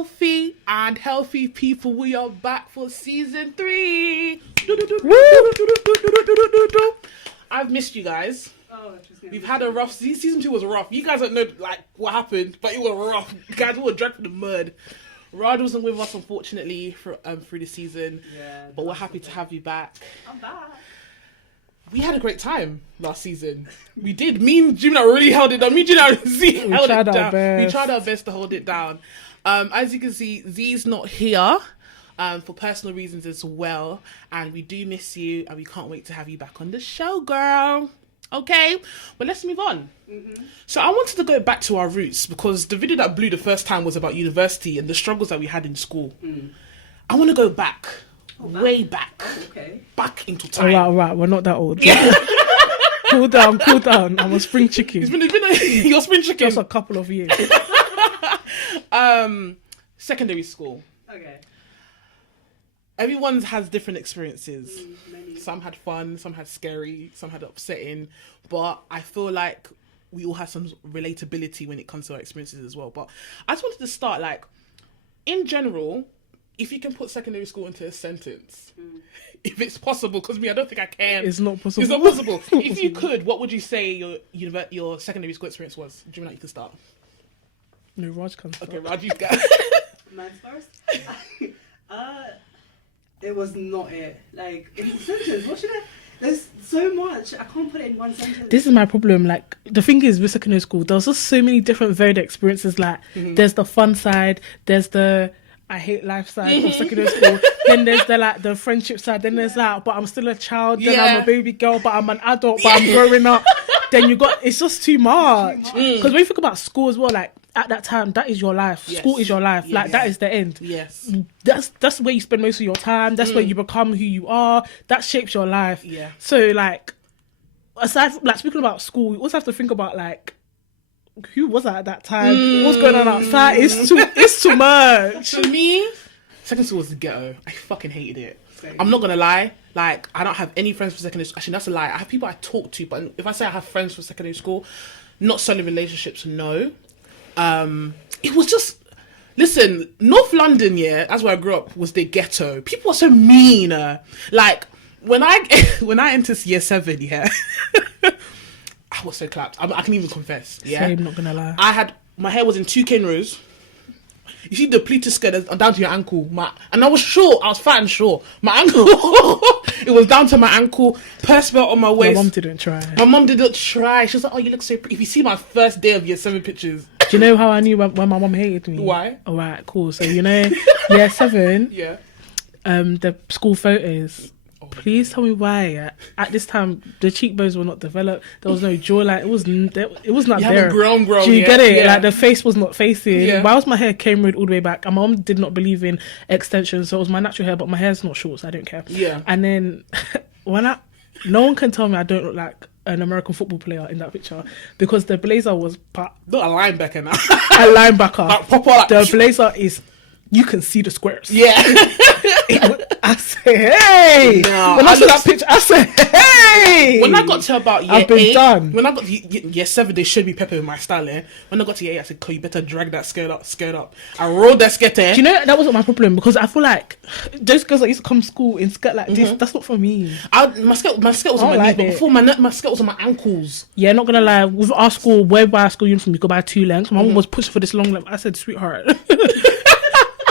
wealthy and healthy people, we are back for season 3. I've missed you guys. We've had a rough season 2 was rough. You guys don't know like what happened, but it was rough. You guys were dragged through the mud. Rod wasn't with us unfortunately for through the season. Yeah, but we're happy to have you back. I'm back. We had a great time last season. We did. Me and Jimmy really held it down. Me and Gina held it down. We tried our best to hold it down. As you can see, Z's not here for personal reasons as well. And we do miss you and we can't wait to have you back on the show, girl. Okay, but let's move on. Mm-hmm. So I wanted to go back to our roots because the video that blew the first time was about university and the struggles that we had in school. I want to go back. Way back. Oh, okay. Back into time. All right. We're not that old. Cool down. I'm a spring chicken. It's been your spring chicken. Just a couple of years. Secondary school. Okay. Everyone has different experiences. Many. Some had fun, some had scary, some had upsetting. But I feel like we all have some relatability when it comes to our experiences as well. But I just wanted to start like, in general, if you can put secondary school into a sentence, if it's possible, because I don't think I can. It's not possible. It's not possible. If you could, what would you say your secondary school experience was? Do you know you can start? No, Raj can start. Okay, Raj, you go. Mine's first. It was not it. Like, in a sentence, what should I... There's so much. I can't put it in one sentence. This is my problem. Like, the thing is, with secondary school, there was just so many different varied experiences. Like, there's the fun side, there's the I hate life side of secondary school. Then there's the friendship side. Then there's but I'm still a child. Then I'm a baby girl, but I'm an adult, but I'm growing up. Then it's just too much. Because when you think about school as well, like, at that time, that is your life. Yes. School is your life. Yes. Like, that is the end. Yes. That's where you spend most of your time. That's where you become who you are. That shapes your life. Yeah. So, like, aside from, like, speaking about school, you also have to think about, like, who was I at that time? What's going on outside? It's too much. For me, secondary school was the ghetto. I fucking hated it. Same. I'm not gonna lie. Like, I don't have any friends from secondary school. Actually, that's a lie. I have people I talk to, but if I say I have friends from secondary school, not solid relationships, no. It was just, listen, North London, that's where I grew up, was the ghetto. People are so mean. Like, when I entered year 7, I was so clapped. I can even confess. Yeah, Same, not gonna lie. My hair was in 2 cane rows. You see the pleated skirt down to your ankle. And I was short. I was fat and short. My ankle, it was down to my ankle. Purse belt on my waist. My mum didn't try. She was like, oh, you look so pretty. If you see my first day of year 7 pictures. Do you know how I knew when my mum hated me? Why? All right, cool. So, year 7, the school photos. Please tell me why. At this time, the cheekbones were not developed. There was no jawline. It was not there. Grown. Do you get it? Yeah. Like, the face was not facing. Yeah. Why was my hair came all the way back? And my mom did not believe in extensions, so it was my natural hair. But my hair's not short, so I don't care. Yeah. And then no one can tell me I don't look like an American football player in that picture because the blazer was not a linebacker now. A linebacker. Like, proper, like, the blazer is. You can see the squares. Yeah. I say, hey. No, when I saw that picture, I said, hey. When I got to about year 8, done. When I got to year 7, they showed me Pepper with my style. When I got to year 8, I said, "Cool, you better drag that skirt up." I rolled that skirt. Do you know that wasn't my problem because I feel like those girls that used to come to school in skirt like this, that's not for me. My skirt was on my knees, but before my skirt was on my ankles. Yeah, not gonna lie. With our school, where by our school uniform, you go buy 2 lengths. My mum was pushing for this long length. I said, sweetheart.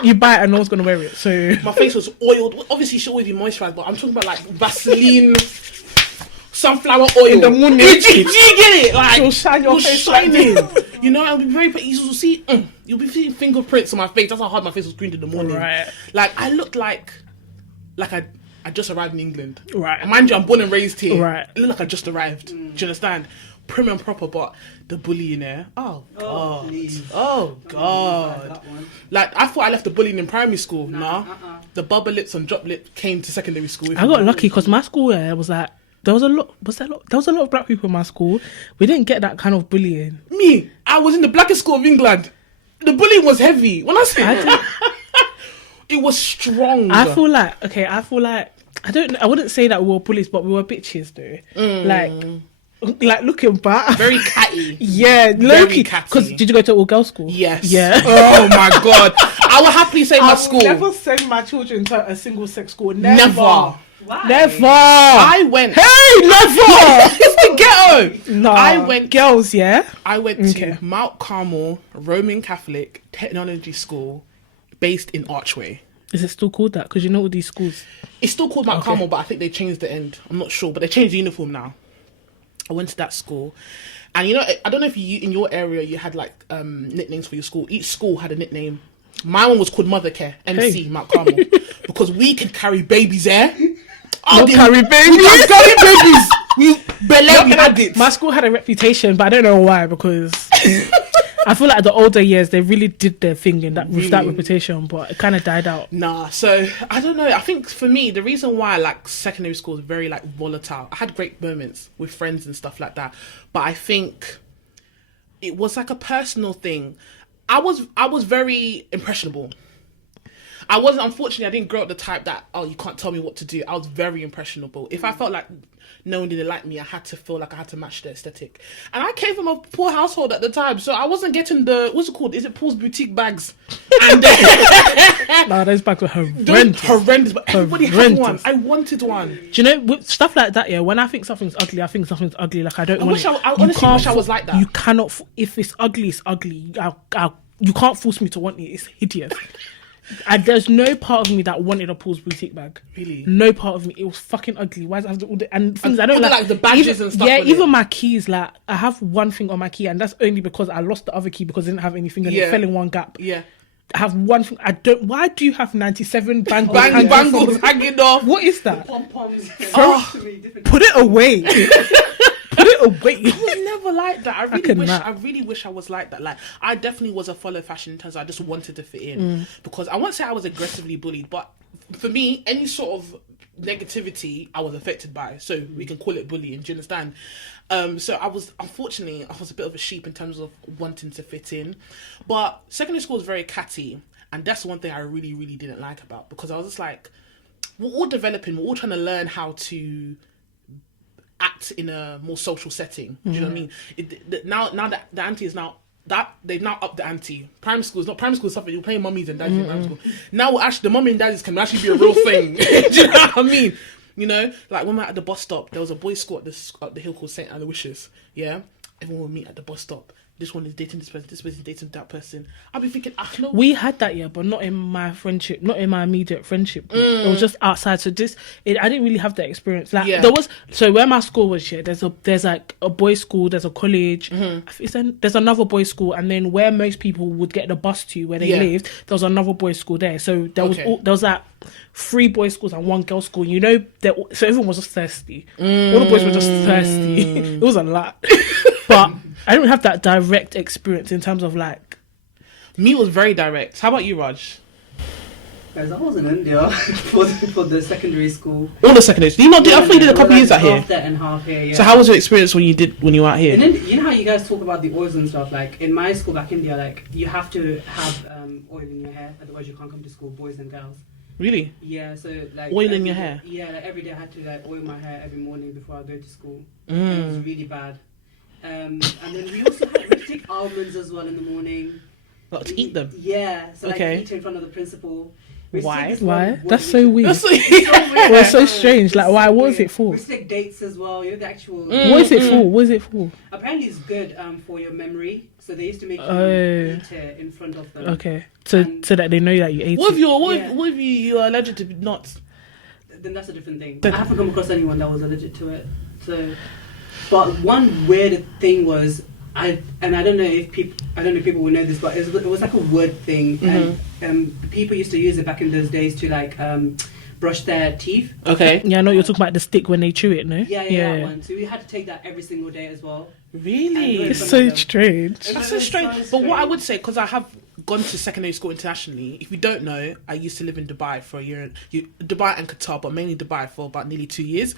You buy it and no one's gonna wear it. So my face was oiled. Obviously, it should always be moisturized, but I'm talking about like Vaseline, sunflower oil in the morning. Do you get it? Like, you'll shine your face shining. I'll be very. You'll see. You'll be seeing fingerprints on my face. That's how hard my face was green in the morning. Right. Like, I looked like I just arrived in England. Right. And mind you, I'm born and raised here. Right. I look like I just arrived. Do you understand? Prim and proper, but the bullying there. Oh god. Oh god. Like, I thought I left the bullying in primary school. Nah. The bubble lips and drop lip came to secondary school. I got lucky because my school was like there was a lot of black people in my school. We didn't get that kind of bullying. Me, I was in the blackest school of England. The bullying was heavy. When I say it was strong. I feel like I wouldn't say that we were bullies, but we were bitches though. Like, like looking back, very catty. Yeah, Very low-key. catty. Because did you go to all girls school? Yes. Yeah. Oh my god. I will happily say my I school. will never send my children to a single sex school. Never. Why? Never. I went. Hey, never. It's the ghetto. No. I went. Girls, yeah. I went to Okay. Mount Carmel Roman Catholic Technology School, based in Archway. Is it still called that? Because you know all these schools. It's still called Mount Okay. Carmel, but I think they changed the end. I'm not sure, but they changed the uniform now. I went to that school, and you know, I don't know if you in your area you had like nicknames for your school. Each school had a nickname. My one was called Mother Care, MC, Hey. Mount Carmel, because we could carry babies there. Don't carry babies. We can carry babies. We barely had it. My school had a reputation, but I don't know why, because I feel like the older years they really did their thing in that with that Really? reputation, but it kind of died out. Nah, so I don't know. I think for me, the reason why I like secondary school is very like volatile. I had great moments with friends and stuff like that, but I think it was like a personal thing. I was very impressionable. Unfortunately, I didn't grow up the type that, oh, you can't tell me what to do. I was very impressionable. If I felt like no one didn't like me, I had to feel like I had to match the aesthetic. And I came from a poor household at the time, so I wasn't getting the, what's it called? Is it Paul's Boutique bags? And Nah, those bags were those horrendous, but everybody had one. Horrendous. I wanted one. Do you know with stuff like that? Yeah, when I think something's ugly, I think something's ugly. Like I don't want wish it. I You honestly can't wish I was like that. You cannot. If it's ugly, it's ugly. You can't force me to want it. It's hideous. There's no part of me that wanted a Paul's Boutique bag. Really? No part of me. It was fucking ugly. Why does it have all the and things I don't all the, like? like, the badges even, and stuff Yeah, on even it. my keys. Like I have one thing on my key, and that's only because I lost the other key because I didn't have anything and Yeah. it fell in one gap. Yeah. I have one thing. I don't. Why do you have 97 bangles? Bangles hanging off. What is that? Pom-poms. Oh. Put it away. Put it away. I was never like that. I really wish I was like that. Like I definitely was a follow fashion in terms of I just wanted to fit in. Because I won't say I was aggressively bullied, but for me, any sort of negativity I was affected by. So we can call it bullying, do you understand? So I was a bit of a sheep in terms of wanting to fit in. But secondary school was very catty, and that's one thing I really, really didn't like about, because I was just like, we're all developing, we're all trying to learn how to act in a more social setting. Do you know what I mean? Now that the ante is now that they've now upped the ante. Primary school is something you're playing mummies and daddies in primary school. Now actually the mummy and daddies can actually be a real thing. Do you know what I mean? You know, like when we were at the bus stop, there was a boys' school at the hill called St. Aloysius. Yeah, everyone would meet at the bus stop. This one is dating this person is dating that person. I'll be thinking, no. We had that, yeah, but not in my friendship, not in my immediate friendship group. It was just outside. So I didn't really have that experience. Like Yeah. there was, so where my school was, yeah, there's like a boys' school, there's a college, there's another boys' school, and then where most people would get the bus to where they lived, there was another boys' school there. So there was like 3 boys' schools and 1 girls' school. You know, so everyone was just thirsty. All the boys were just thirsty. It was a lot, but I don't have that direct experience in terms of like. Me was very direct. How about you, Raj? Guys, I was in India for the secondary school. All the secondaries. Did you not do? I thought you did a couple years out here. Half there and half here. Yeah. So how was your experience when you were out here? And then, you know how you guys talk about the oils and stuff? Like in my school back in India, like you have to have oil in your hair, otherwise you can't come to school, boys and girls. Really? Yeah, so like Oil in your hair? Yeah, like every day I had to like oil my hair every morning before I go to school. It was really bad. And then we also had to take almonds as well in the morning. Like, to eat them? Yeah, so like Okay. eat in front of the principal. Why? That's so weird. That's Well, it's so strange. Like, why? What is it for? We used to take dates as well. You know the actual. What is it for? What is it for? Apparently, it's good for your memory. So they used to make you eat it in front of them. Okay, so that they know that you ate What it. if you are allergic to nuts? Then that's a different thing. I haven't come across anyone that was allergic to it. So, but one weird thing was I don't know if people will know this, but it was like a word thing, and people used to use it back in those days to like brush their teeth. Okay. Yeah, I know you're talking about the stick when they chew it, no? Yeah, that one. So we had to take that every single day as well. Really? It's so strange. That's so strange. But what I would say, because I have gone to secondary school internationally, if you don't know, I used to live in Dubai for a year, Dubai and Qatar, but mainly Dubai for about nearly 2 years.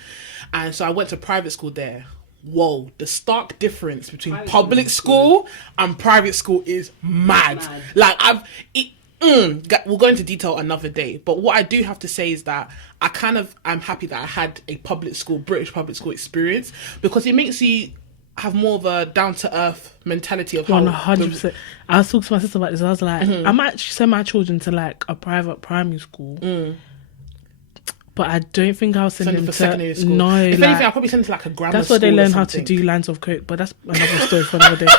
And so I went to private school there. Whoa, the stark difference between public school and private school is mad. Like We'll go into detail another day. But what I do have to say is that I'm happy that I had a British public school experience, because it makes you have more of a down-to-earth mentality of how... 100%. I was talking to my sister about this. I was like, I might actually send my children to like a private primary school. But I don't think I'll send them to secondary school. No, if anything, I'll probably send them to like a grammar school. That's where they learn how to do lines of coke. But that's another story for another day.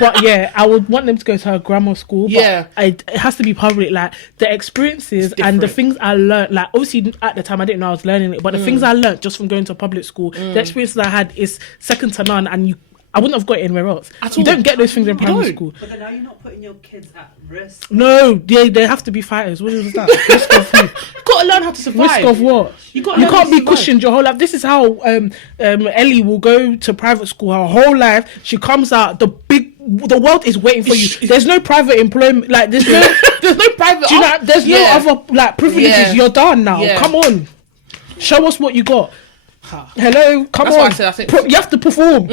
But yeah, I would want them to go to a grammar school. But it has to be public. Like the experiences and the things I learned. Like obviously at the time I didn't know I was learning it, but the things I learned just from going to a public school, the experiences I had is second to none, and I wouldn't have got it anywhere else. You don't get those things in primary school. But then are you not putting your kids at risk? No, they have to be fighters. What is that? Risk of who? You've got to learn how to survive. Risk of what? You can't be cushioned your whole life. This is how Ellie will go to private school her whole life. She comes out, the world is waiting for you. There's no private employment. Like there's no private. Do you know? There's no other like privileges. Yeah. You're done now. Yeah. Come on, show us what you got. Hello, come on. That's what I said. You have to perform.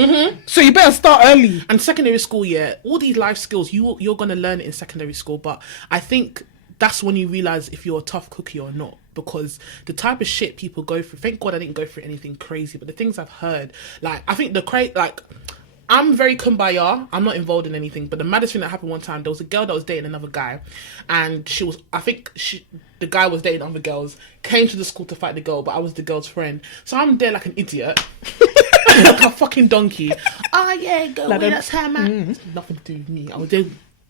So you better start early. And secondary school, all these life skills you're gonna learn it in secondary school. But I think that's when you realize if you're a tough cookie or not, because the type of shit people go through. Thank God I didn't go through anything crazy, but the things I've heard, like I think I'm very kumbaya. I'm not involved in anything. But the maddest thing that happened one time, there was a girl that was dating another guy, and the guy was dating other girls, came to the school to fight the girl, but I was the girl's friend. So I'm there like an idiot, like a fucking donkey. Oh yeah, go like away, that's her man. Nothing to do with me. I was there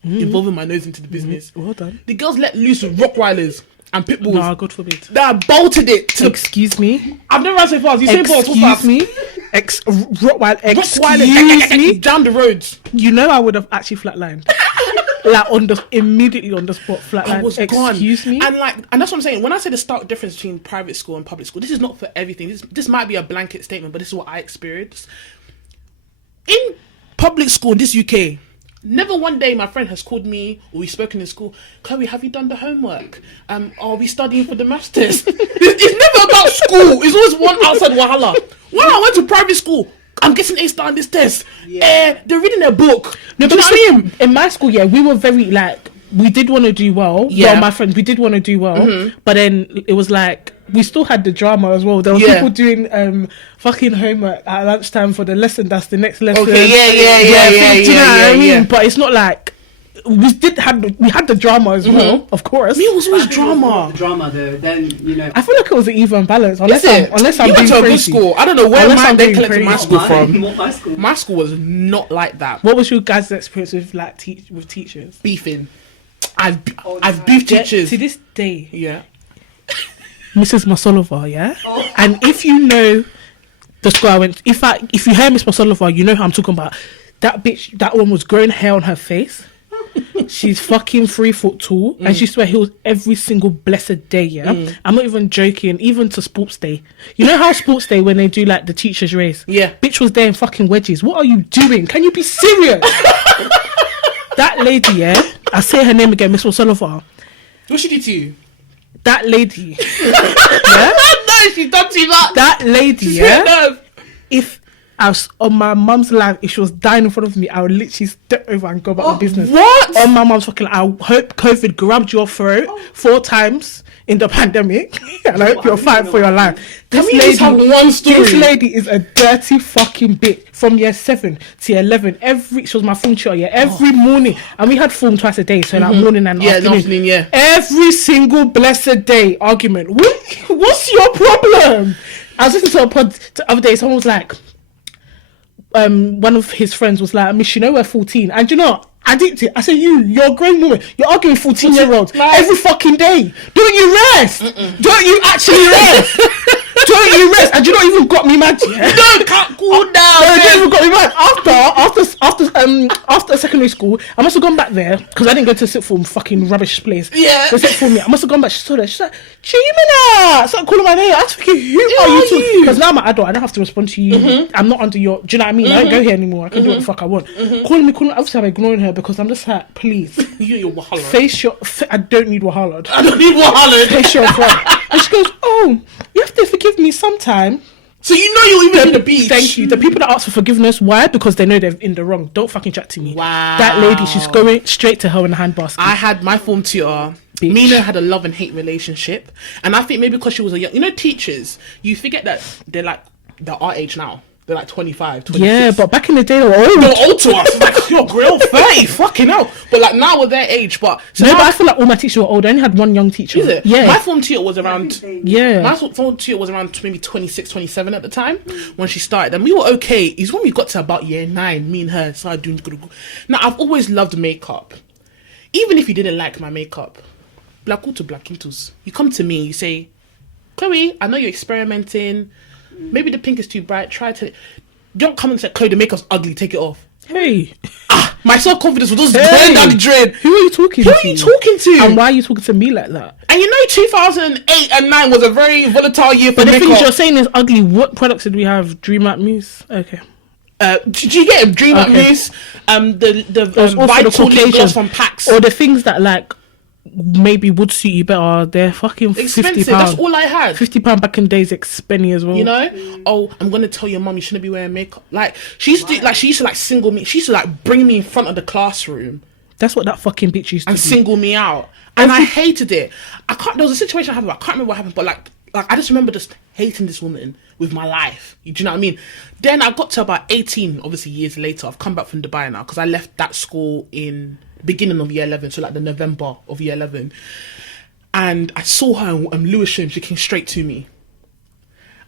involving my nose into the business. Well done. The girls let loose with Rottweilers and pit bulls. No, God forbid. That bolted it. Excuse me. I've never run so fast. You say balls so fast. Excuse me. Rottweiler. Excuse me. Down the roads. You know I would have actually flatlined. Like immediately on the spot, flatline. I was Excuse gone. me. And that's what I'm saying. When I say the stark difference between private school and public school, this is not for everything. This might be a blanket statement, but this is what I experienced. In public school in this UK, never one day my friend has called me or we've spoken in school, Chloe, have you done the homework? Are we studying for the maths test? It's never about school. It's always one outside wahala. When I went to private school, I'm getting A-star on this test. They're reading a book. No, but in my school, we were very like, we did want to do well. Yeah. Well, my friends, we did want to do well. But then it was like, we still had the drama as well. There were people doing fucking homework at lunchtime for the lesson. That's the next lesson. Okay, Do you know what I mean? But it's not like, we had the drama as well, of course. Me, it was always drama. Drama though, then I feel like it was an even balance. Unless I'm you being went to a good crazy. school. I don't know where they collected my school from. My school. My school was not like that. What was your guys' experience with like with teachers? Beefing. I've beefed teachers to this day. Yeah. Mrs. Masolova, and if you know the school I went, if you hear Miss Masolova, you know who I'm talking about. That bitch, that one was growing hair on her face. She's fucking 3 foot tall, and she used to wear heels every single blessed day. I'm not even joking. Even to sports day, you know how sports day when they do like the teachers' race, bitch was there in fucking wedges. What are you doing? Can you be serious? That lady, I say her name again, Miss Masolova. What she did to you? That lady, no, she's done too much. That lady, if I was on my mum's life, if she was dying in front of me, I would literally step over and go about my business. What? On my mum's fucking, I hope COVID grabbed your throat 4 times in the pandemic, and I hope you're fighting for your life. This lady, have one story. This lady is a dirty fucking bitch. From year 7 to year 11, she was my form tutor, every morning, and we had form twice a day, so like morning and afternoon. Every single blessed day, argument. What's your problem? I was listening to a pod the other day. Someone was like, one of his friends was like, Miss, you know we're 14, and you know, I did it. I said, you're a grown woman. You're arguing 14-year-olds every fucking day. Don't you rest? Don't you actually rest? Don't you rest? And you not even got me mad yet. No, can't cool down. No, you even got me mad. After secondary school, I must have gone back there because I didn't go to sixth form, fucking rubbish place. Yeah. The sixth form, I must have gone back. She saw that. She's like, Chimina. Started calling my name. I was thinking, who are you? Because now I'm an adult. I don't have to respond to you. I'm not under your. Do you know what I mean? I don't go here anymore. I can do what the fuck I want. Calling me. Obviously, I'm ignoring her because I'm just like, please. You're Wahala. Face your. I don't need Wahala. I don't need Wahala. Face your front. And she goes, oh, you have to forgive me sometime. So you know you're even in the beach. Thank you. The people that ask for forgiveness, why? Because they know they're in the wrong. Don't fucking chat to me. Wow. That lady, she's going straight to hell in the handbasket. I had my form tutor. Bitch. Mina had a love and hate relationship, and I think maybe because she was a young, teachers, you forget that they're our age now. They're like 25, 26. Yeah, but back in the day, they were old. They were old to us. It's like, you're grill 30, fucking hell. But like now we're their age. But so no, now, but I feel like all my teachers were old. I only had one young teacher. is it? Yeah. My form tutor was around. Yeah. My form tutor was around maybe 26, 27 at the time when she started, and we were okay. It's when we got to about year 9, me and her started doing good. Now I've always loved makeup, even if you didn't like my makeup. Black to black intus. You come to me, you say, Chloe, I know you're experimenting. Maybe the pink is too bright. Try to. Don't come and say, Chloe, the makeup's ugly. Take it off. Hey. My self-confidence was just going down the drain. Who are you talking Who to? are you talking to? And why are you talking to me like that? And 2008 and 9 was a very volatile year for But the makeup. things you're saying is ugly. What products did we have? Dream Matte Mousse? Okay. Did you get a Dream Matte Mousse? The also Vital the lip gloss Caucasian. from PAX. Or the things that like maybe would suit you better, they're fucking Expensive. £50. That's all I had. £50 back in days, expensive as well. You know? Oh, I'm gonna tell your mum you shouldn't be wearing makeup. Like she used to single me. She used to bring me in front of the classroom That's what that fucking bitch used to and do. single me out, and I hated it. There was a situation I happened. I can't remember what happened, but like I just remember just hating this woman with my life. Do you know what I mean? Then I got to about 18, obviously years later. I've come back from Dubai now because I left that school in beginning of year 11, so like the November of year 11, and I saw her and Lewisham. She came straight to me.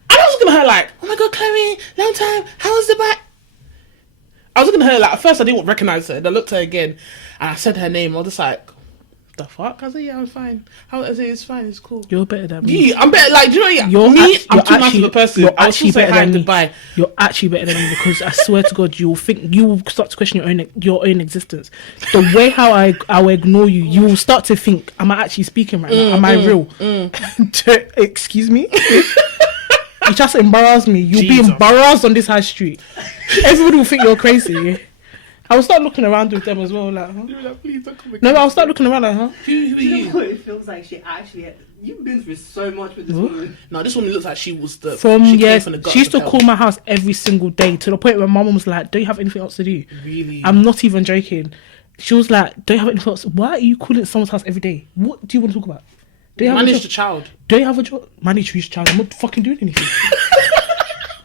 I was looking at her like, oh my god, Chloe, long time, how was Dubai? I was looking at her like, at first I didn't recognize her, and I looked at her again and I said her name. I was just like, the fuck? I said, yeah, I'm fine. I said, it's fine, it's cool. You're better than me. Yeah, I'm better. Like, do you know? Yeah, I'm too nice of a person. You're actually better than me. Dubai. You're actually better than me because I swear to God, you will start to question your own existence. The way how I will ignore you, you will start to think, am I actually speaking right now? Am I real? Excuse me. You just embarrass me. You'll be embarrassed on this high street. Everybody will think you're crazy. I will start looking around with them as well, like, huh? Please don't come No, I'll start looking around like, huh? Who are You know you? what? It feels like she actually had. You've been through so much with this woman. No, this woman looks like she was the She came from the guts she used of to call my house every single day to the point where my mum was like, don't you have anything else to do? Really? I'm not even joking. She was like, don't you have anything else? Why are you calling someone's house every day? What do you want to talk about? Do you have Manage a the job? child. Don't you have a job? Manage your child. I'm not fucking doing anything.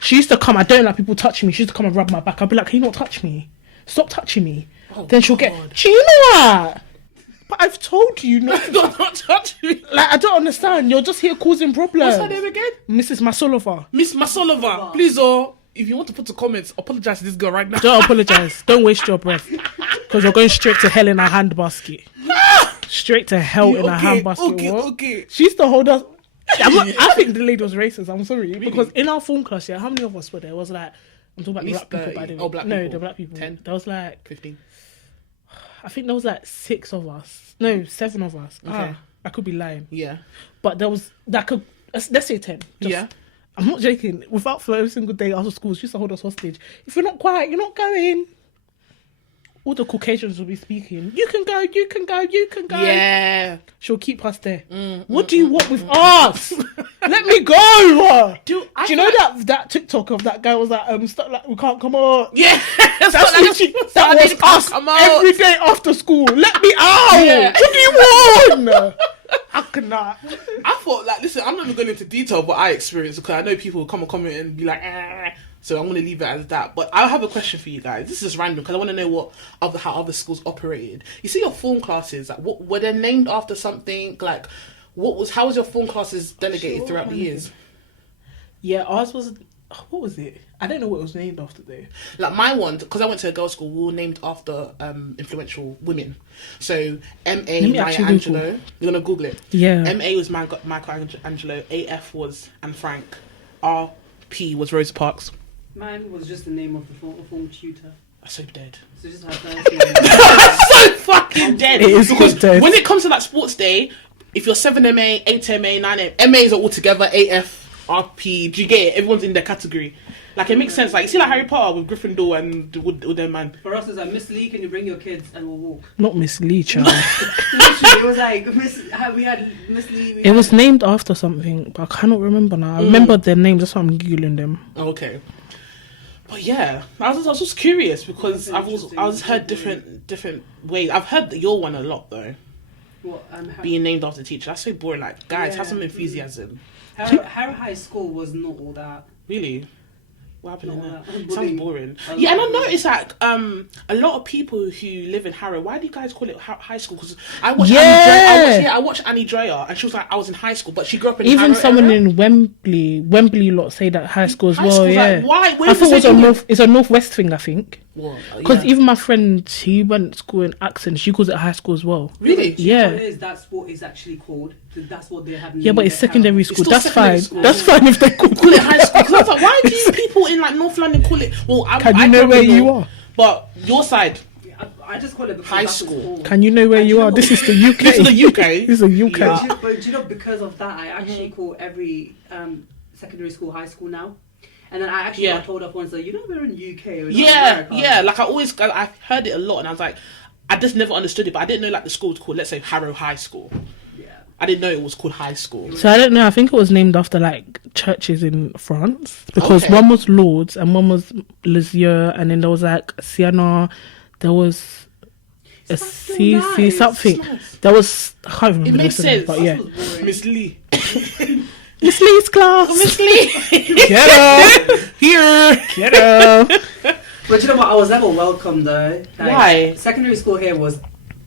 She used to come. I don't like people touching me. She used to come and rub my back. I'd be like, can you not touch me? Stop touching me. Oh, then she'll God. get, do you know what? But I've told you not. Don't touch me. Like, I don't understand. You're just here causing problems. What's her name again? Mrs. Masolova. Miss Masolova. Please, if you want to put the comments, apologize to this girl right now. Don't apologize. Don't waste your breath. Because you're going straight to hell in a handbasket. Straight to hell in a handbasket. Okay. She used to hold us. I think the lady was racist. I'm sorry. Really? Because in our form class, how many of us were there? It was like, I'm talking about the black people, by the way. Oh, black no, people. the black people. 10. There was like 15. I think there was like 6 of us. No, 7 of us. Okay. I could be lying. Yeah. But there was let's say 10. Yeah. I'm not joking. Without flow every single day after school, she used to hold us hostage. If you're not quiet, you're not going. All the Caucasians will be speaking. You can go, you can go, you can go. Yeah. She'll keep us there. What do you want with us? Let me go. Do you know that TikTok of that guy was like, stuck like we can't come out. Yeah. That was us every day after school. Let me out. Yeah. What do you want? I cannot. I thought, like, listen, I'm not even going into detail of what I experienced because I know people will come and comment and be like, so I'm going to leave it as that. But I have a question for you guys. This is random because I want to know how other schools operated. You see your form classes, like, what were they named after something? Like, how was your form classes delegated throughout the years? Yeah, ours was, what was it? I don't know what it was named after though. Like my one, because I went to a girls' school, we were named after influential women. So M.A. Maya Angelou. You're going to Google it. Yeah. M.A. was Michael Angelou. A.F. was Anne Frank. R.P. was Rosa Parks. Mine was just the name of the form tutor. I'm so dead. So just her first name. So fucking dead. It is because dead. when it comes to that sports day, if you're 7MA, 8MA, 9MA, MAs are all together, AF. RP. Do you get it? Everyone's in their category. Like, it makes sense. Like, you see, like Harry Potter with Gryffindor and with their man. For us, it's like, Miss Lee, can you bring your kids and we'll walk? Not Miss Lee, child. Literally, it was like, we had Miss Lee. It was named after something, but I cannot remember now. I remember their names, that's why I'm Googling them. Okay. But yeah, I was just curious because I've heard different ways. I've heard your one a lot though. What, being named after a teacher. That's so boring. Like, guys, have some enthusiasm. Harrow High School was not all that. Really? What happened in there? It Sounds boring. Yeah, and I noticed like a lot of people who live in Harrow, why do you guys call it high school? Because I watched I watched Annie Dreyer, and she was like, I was in high school, but she grew up in even Harrow someone area. in Wembley lot say that high school as well. School's Yeah, like, why? I thought it's a northwest thing. I think because even my friend, she went to school in Accent. She calls it high school as well. Really? Yeah. That's what it's actually called. That's what they have. Yeah, but it's secondary school. That's fine. School. That's fine if they call it high school. Because I was like, why do you people in like North London call it? Well, can you know where you are? But your side. I just call it high school. Can you know where you are? This is the UK. This is the UK. This is the UK. Yeah. But do you know, because of that, I actually call every secondary school high school now. And then I actually got told off once that, we're in UK. Or America. Like I heard it a lot, and I was like, I just never understood it. But I didn't know like the school was called, let's say, Harrow High School. Yeah. I didn't know it was called high school. So I don't know. I think it was named after like churches in France because one was Lourdes and one was Lisieux, and then there was like Siena. There was a CC something. There was, I can't remember. It makes sense. But yeah, Miss Lee. Miss Lee's class. Miss Lee. Get up here. Get up. But you know what? I was never welcome though. Like, why? Secondary school here was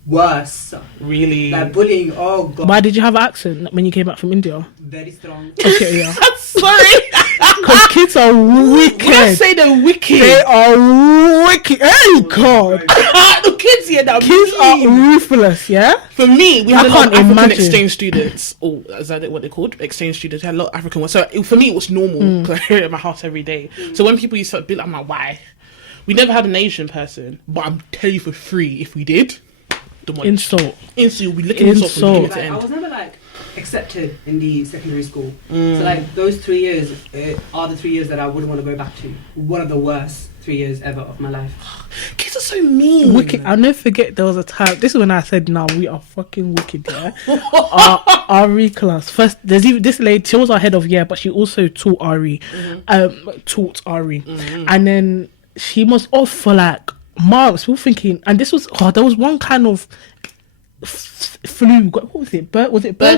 worse. Really? Like bullying. Oh god. Why did you have an accent when you came back from India? Very strong. Okay, yeah. Sorry. Because kids are wicked. When I say they're wicked, they are wicked. Hey God. The kids here, kids are ruthless. Yeah. For me, we had a lot of African imagine. exchange students. Oh, is that what they're called? Exchange students. We had a lot of African ones. So for me, it was normal because I hear it at my house every day. So when people used to be like, I'm like, why? We never had an Asian person, but I'm telling you for free, if we did, insult. You'll be looking insult. I was never like accepted in the secondary school. So like those 3 years are the 3 years that I wouldn't want to go back to. One of the worst 3 years ever of my life. Kids are so mean. Wicked. I'll never forget there was a time. This is when I said, "No, we are fucking wicked." Yeah. our RE class. First, there's even this lady. She was our head of year, but she also taught RE. Taught RE, and then she was off for like months. We were thinking, and this was there was one kind of flu. What was it? Bird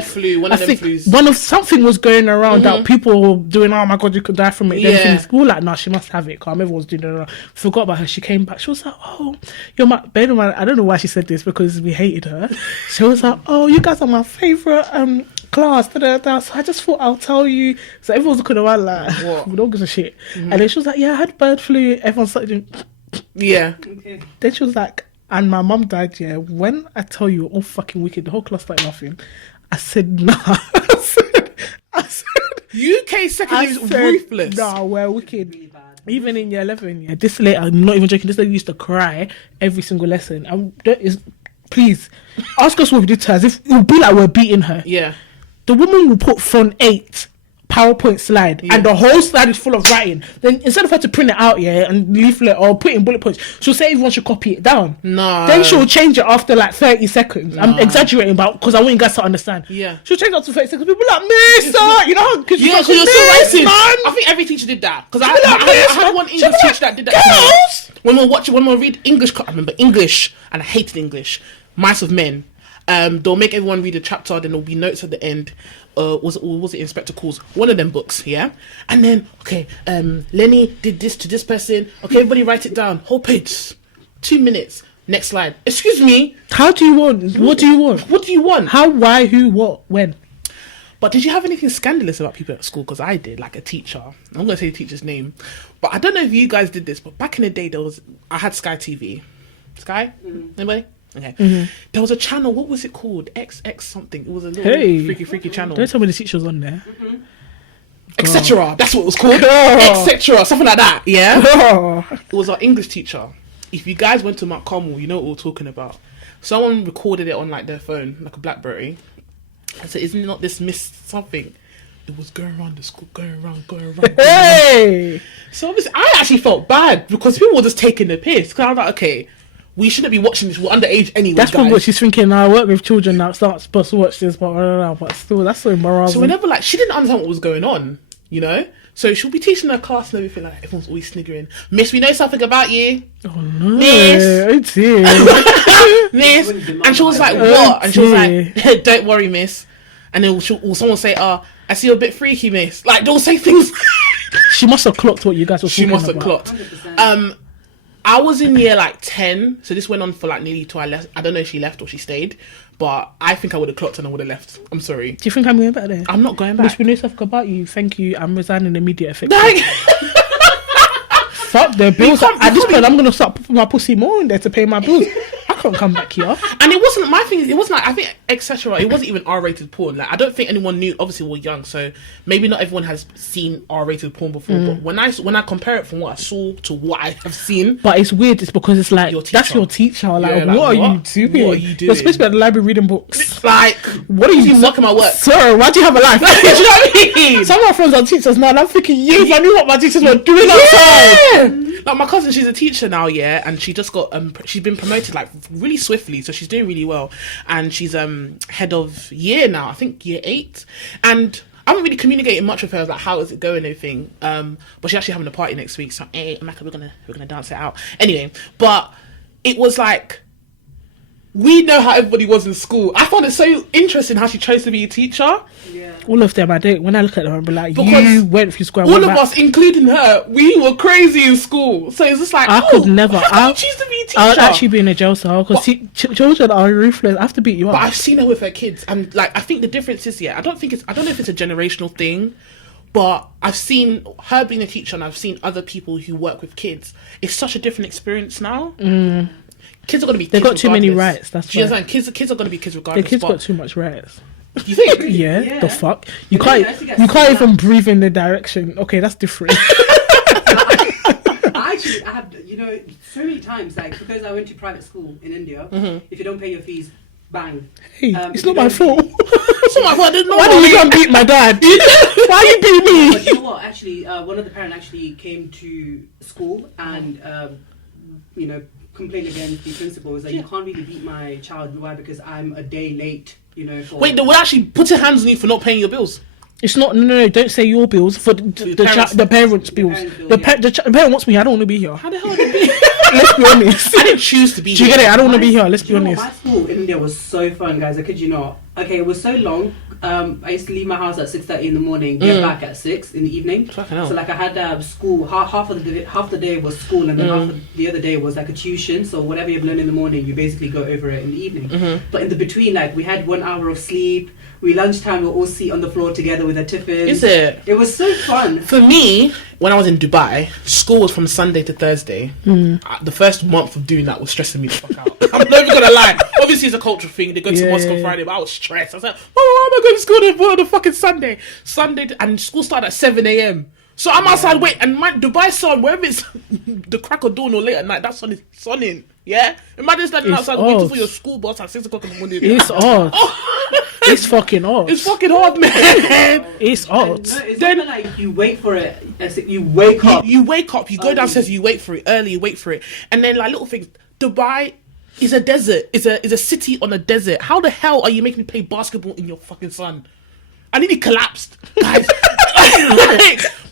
flu. One of them flus. One of something was going around that people were doing. Oh my God, you could die from it. Yeah. We were like, no, she must have it. Cause everyone's doing it. Forgot about her. She came back. She was like, oh, you're my baby man. I don't know why she said this because we hated her. She was like, oh, you guys are my favorite class. So I just thought I'll tell you. So everyone's looking around like, we don't give a shit. And then she was like, yeah, I had bird flu. Everyone started doing. Yeah. Okay. Then she was like, and my mum died, yeah. When I tell you, all fucking wicked, the whole class started laughing. I said, nah. I said, UK secondary is ruthless. Nah, we're wicked. Really bad. Even in year 11, yeah. This lady, I'm not even joking, this lady used to cry every single lesson. Please, ask us what we did to her, as if it would be like we're beating her. Yeah. The woman will put front 8 PowerPoint slide and the whole slide is full of writing. Then instead of her to print it out, and leaflet or put in bullet points, she'll say everyone should copy it down. No. Then she'll change it after like 30 seconds. No. I'm exaggerating, but because I want you guys to understand. Yeah. She'll change it after 30 seconds. People like, Mister, you know, because you're so racist. I think every teacher did that because I had one English teacher that did that. Girls, when we read English, I remember English, and I hated English. Mice of Men. They'll make everyone read a chapter, then there'll be notes at the end. Was it Inspector Calls? One of them books, yeah? And then, okay, Lenny did this to this person. Okay, everybody write it down. Whole page. 2 minutes. Next slide. Excuse me. How do you want? What do you want? What do you want? How, why, who, what, when? But did you have anything scandalous about people at school? Because I did, like a teacher. I'm going to say the teacher's name. But I don't know if you guys did this, but back in the day, I had Sky TV. Sky? Anybody? Okay. There was a channel, what was it called? XX something. It was a little freaky channel. Don't tell me the teacher was on there. Etc. That's what it was called. Etc. Something like that. Yeah. It was our English teacher. If you guys went to Mount Carmel, you know what we're talking about. Someone recorded it on like their phone, like a BlackBerry. I said, isn't not this Miss something? it was going around the school, going around. Hey! So obviously, I actually felt bad because people were just taking the piss. Because I was like, okay, we shouldn't be watching this. We're underage anyway. That's guys. probably what she's thinking. I work with children now, so I'm not supposed to watch this, but I don't know. But still, that's so embarrassing. So whenever, like, she didn't understand what was going on, you know? So she'll be teaching her class and everything, like, everyone's always sniggering. Miss, we know something about you. Oh no! Miss. Oh dear. Miss. And she was like, what? And she was like, don't worry, miss. And then someone say, I see you're a bit freaky, miss. Like, they'll say things. She must have clocked what you guys were talking about. She must have clocked. 100%. I was in year like 10, so this went on for like nearly till I left. I don't know if she left or she stayed, but I think I would have clocked and I would have left. I'm sorry. Do you think I'm going back there? I'm not going back. Miss, we know something about you. Thank you. I'm resigning immediate effect. Like, fuck the bills. At this point, I'm going to start putting my pussy more in there to pay my bills. I can't come back here. And it wasn't my thing. It wasn't like, I think, etc. It wasn't even R-rated porn. Like, I don't think anyone knew. Obviously, we're young, so maybe not everyone has seen R-rated porn before. But when I compare it from what I saw to what I have seen, but it's weird. It's because it's like that's your teacher. Like, yeah, like what are you doing? What are you doing? You're supposed to be at the library reading books. Like, what are you knocking my work? Sir, why do you have a life? Do you know what I mean? Some of my friends are teachers now, and I'm thinking, yes, I knew what my teachers were doing outside. Like my cousin, she's a teacher now, yeah, and she just got she's been promoted like really swiftly, so she's doing really well, and she's head of year now, I think year 8, and I haven't really communicated much with her like how is it going and everything, but she's actually having a party next week, so hey, Maka, we're gonna dance it out anyway. But it was like, we know how everybody was in school. I found it so interesting how she chose to be a teacher. Yeah. All of them, when I look at them, I'm like, because you went through school. All of us, including her, we were crazy in school. So it's just like, I could never. I choose to be a teacher. I would actually be in a jail cell because children are ruthless. I have to beat you up. But I've seen her with her kids, and like I think the difference is, I don't know if it's a generational thing, but I've seen her being a teacher, and I've seen other people who work with kids. It's such a different experience now. Kids are going to be. They've got too many regardless. rights. That's right. Right. Kids are going to be kids regardless. The kids got too much rights. You think? Yeah. The fuck. You can't even breathe in the direction. Okay, that's different. I have, so many times, like, because I went to private school in India, if you don't pay your fees, bang. Hey, it's not my fault. It's not my fault. Why did you go and beat my dad? Why you beat me? But you know what? Actually, one of the parents actually came to school and, complained against the principal. Was like, you can't really beat my child. Why? Because I'm a day late. Wait, they would actually put their hands on you for not paying your bills. It's not. No. Don't say your bills for the parents' bills. The parent wants me. I don't want to be here. How the hell would it be? Let's be honest. I didn't choose to be. Do you get it? I don't want to be here. Let's be honest. My school in India was so fun, guys. I kid you not. Okay, it was so long. I used to leave my house at 6:30 in the morning, get back at 6 in the evening. So like I had school. Half the day was school, and then half of the other day was like a tuition. So whatever you've learned in the morning, you basically go over it in the evening. But in the between, like we had 1 hour of sleep. Lunchtime we'll all sit on the floor together with our tiffins. Is it? It was so fun. For me, when I was in Dubai, school was from Sunday to Thursday. The first month of doing that was stressing me the fuck out. I'm not even gonna lie. Obviously, it's a cultural thing. They go to mosque on Friday, but I was stressed. I was like, oh, why am I going to school on the fucking Sunday? And school started at 7 a.m. So I'm outside waiting, and my Dubai sun, wherever it's the crack of dawn or late at night, that sun is sunning. Yeah? Imagine standing outside waiting for your school bus at 6 o'clock in the morning. It's odd. It's fucking odd. It's fucking hard, man. It's odd. No, it's then like you wait for it. You wake up. You wake up. You go downstairs. You wait for it early. You wait for it, and then like little things. Dubai is a desert. Is a city on a desert. How the hell are you making me play basketball in your fucking sun? I nearly collapsed, guys.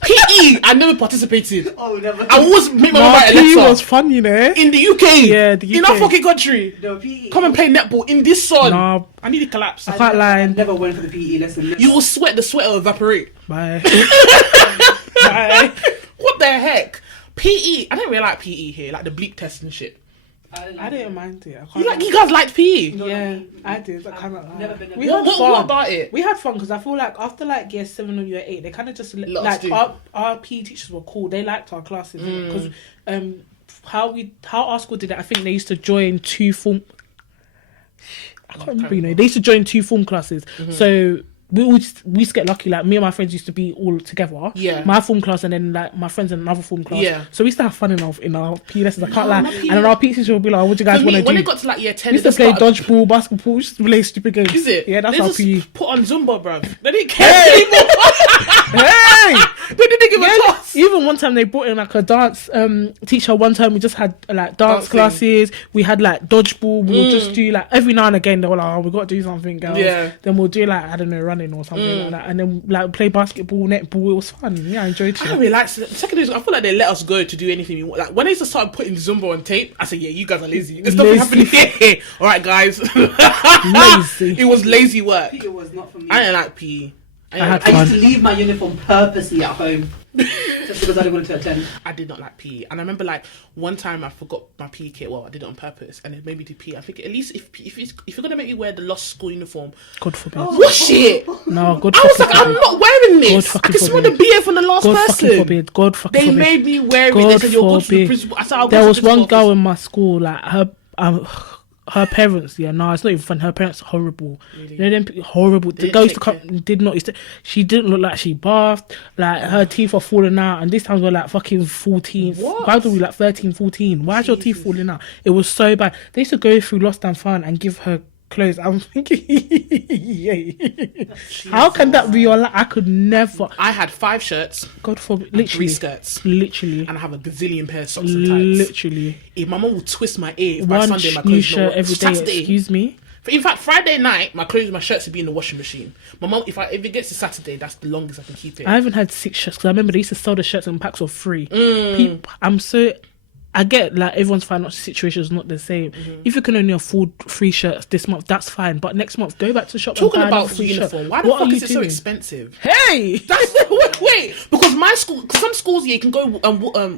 PE, I never participated. Oh, never. I always make my mom write a letter. PE was fun, you know. In the UK. Yeah, the UK. In our fucking country. No, PE. Come and play netball in this sun. Nah. I nearly collapsed. I can't lie. I never went for the PE lesson. You will sweat. The sweat will evaporate. Bye. Bye. What the heck? PE. I don't really like PE here. Like the bleep test and shit. I didn't mind it. You guys liked PE? Yeah, I did. I kind of. We had fun. What about it? We had fun because I feel like after like year 7 or year 8, they kind of just like our PE teachers were cool. They liked our classes because how our school did it. I think they used to join 2 form. I can't remember. They used to join 2 form classes. So we used to get lucky. Like me and my friends used to be all together. Yeah. My form class and then like my friends in another form class. Yeah. So we used to have fun in our PE lessons. I can't lie. And then our PE teacher would be like, "What do you guys want to do?" When it got to like year 10, we used to play dodgeball, basketball. We used to play stupid games. Is it? Yeah, that's they our just PE. put on Zumba, bruv. They didn't care anymore. Hey! They didn't give a toss. Even one time they brought in like a dance teacher. One time we just had like dance classes. We had like dodgeball. We would just do like every now and again. They were like, "Oh, we got to do something, girls." Yeah. Then we'll do like, I don't know, running or something like that. And then like play basketball, netball. It was fun. Yeah, I enjoyed it. I don't really like secondary school. I feel like they let us go to do anything we want. Like when they just started putting Zumba on tape, I said, "Yeah, you guys are lazy. There's nothing happening here." All right, guys. Lazy. It was lazy work. It was not for me. I didn't like PE. I used to leave my uniform purposely at home just because I didn't want to attend. I did not like PE, and I remember like one time I forgot my PE kit. Well, I did it on purpose, and it made me do PE. I think at least if you're gonna make me wear the lost school uniform, God forbid. Wash it. No, God. I was like, I'm not wearing this. I can smell the beer from the last God person. fucking forbid. God fucking forbid. They made me wear it. God They said you're good to the forbid. principal. I said, I'll go There to was the principal one girl office. in my school, like her parents, yeah, no, it's not even fun. Her parents are horrible. Really? You know them horrible. The Didn't girl used to take come, did not. She didn't look like she bathed. Like her teeth are falling out, and this time we're like fucking 14. What? Why do we like 13, 14? Why is your teeth falling out? It was so bad. They used to go through Lost and Found and give her clothes. I'm thinking, yeah. How can that be your life? I could never. I had 5 shirts, God forbid. and Literally. 3 skirts, Literally. and I have a gazillion pair of socks and tights. Literally. If my mum would twist my ear, if by One Sunday my new clothes shirt every day. Saturday. Excuse me. In fact, Friday night, my shirts would be in the washing machine. My mum, if it gets to Saturday, that's the longest I can keep it. I haven't had 6 shirts because I remember they used to sell the shirts in packs of 3. I get like everyone's financial situation is not the same. If you can only afford 3 shirts this month, that's fine. But next month, go back to shop. Talking and buy about another 3 uniform, shirt. why the What fuck are is you it so doing? expensive? Hey, That's wait, because my school, some schools you can go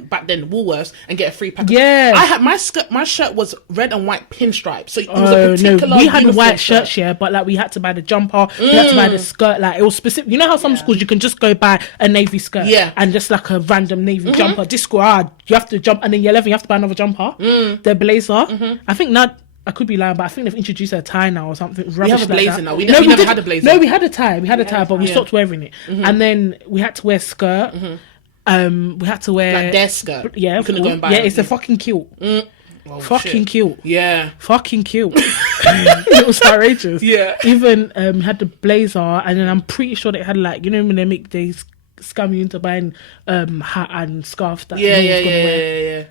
back then Woolworths and get a free pack. Yeah. I had my shirt was red and white pinstripe, so it was a oh particular. no, we had uniform white shirt. shirts, yeah, but like we had to buy the jumper, we had to buy the skirt. Like it was specific. You know how some schools you can just go buy a navy skirt, and just like a random navy jumper. This school, you have to jump, and then year 11 you have to buy another jumper. The blazer. I think now I could be lying, but I think they've introduced a tie now or something. We have a blazer like that. now. We never had a blazer. No, we had a tie. We had a tie, but we tie. stopped wearing it. And then we had to wear skirt. We had to wear Like their skirt. Yeah, you couldn't go and buy yeah, it. it's a fucking kilt. Oh, Fucking shit. kilt. Yeah. Fucking kilt. It was outrageous. Yeah. Even had the blazer, and then I'm pretty sure they had like, you know when they scam you into buying hat and scarf that no one's gonna wear. Yeah.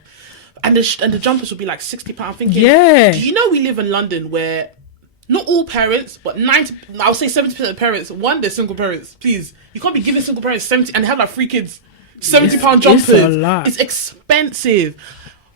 And the jumpers would be like £60. I'm thinking, Yeah. do you know we live in London where not all parents, but 90, I would say 70% of parents, they're single parents. Please, you can't be giving single parents 70 and have like 3 kids, £70 jumpers. It's a lot. It's expensive.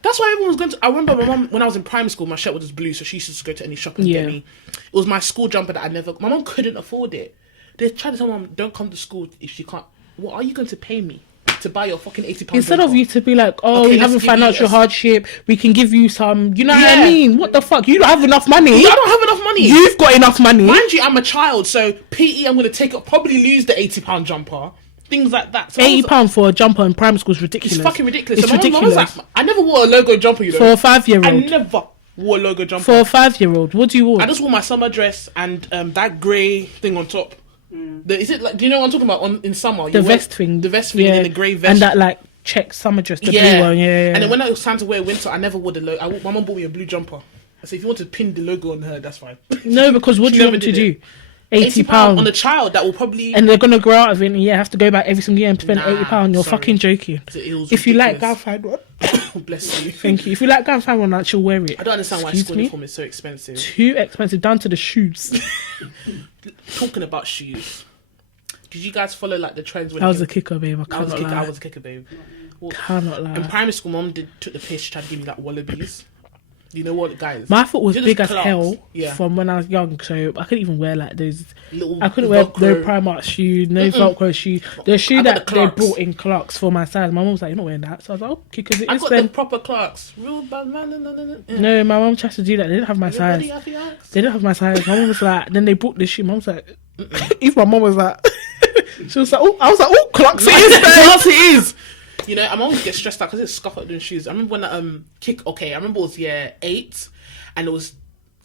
That's why everyone was going to. I remember my mum when I was in primary school, my shirt was just blue, so she used to just go to any shop and get me. It was my school jumper that my mum couldn't afford it. They tried to tell mum, don't come to school if she can't. What are you going to pay me to buy your fucking £80 Instead jumper? of you to be like, oh, Okay, we let's having give you financial a- hardship, we can give you some, you know what I Yeah. mean? What the fuck? You don't have enough money. I don't have enough money. You've got enough money. Mind you, I'm a child, so PE, I'm going to take up, probably lose the £80 jumper. Things like that. So £80 for a jumper in primary school is ridiculous. It's fucking ridiculous. It's So my mum ridiculous. was like, I never wore a logo jumper, you know. For a 5-year-old. I never wore a logo jumper. For a 5-year-old, what do you want? I just wore my summer dress and that grey thing on top. Is it like? Do you know what I'm talking about? In summer, The vest thing. the vest thing, and the grey vest, and that like check summer dress, the blue one, yeah. And then when it was time to wear winter, I never wore the logo. My mum bought me a blue jumper. I said, if you want to pin the logo on her, that's fine. No, because what She do you never want to did do? it. £80 on a child that will probably. and they're gonna grow out of it and have to go back every single year and spend Nah, £80. You're sorry. fucking joking. It was If you like, go ridiculous. and find one. Bless you. Thank you. If you like, go and find one that she'll wear it. I don't understand why Excuse school me? uniform is so expensive. Too expensive, down to the shoes. Talking about shoes, did you guys follow like the trends? When I it was came- a kicker, babe. I I was cannot a kicker, lie. babe. Well, Cannot in lie. primary school, mom took the piss. She tried to give me like wallabies. You know what, guys? My foot was They're big just as Clarks. hell Yeah. from when I was young, so I couldn't even wear like those. Little I couldn't wear no Velcro. Primark shoe, no Velcro shoe. The shoe I got that the they Clarks. brought in Clarks for my size. My mum was like, "You're not wearing that." So I was like, "Okay, because it I is got then." the proper Clarks. Real bad man. No, my mum tried to do that. They didn't have my size. Everybody have the axe. They didn't have my size. My mum was like, then they brought this shoe. Mum was like, if my mum was like, she was like, oh, I was like, oh, Clarks it is, babe. Yes, it is. You know, I'm always get stressed out because it's scuff up doing shoes. I remember when I remember it was year 8, and it was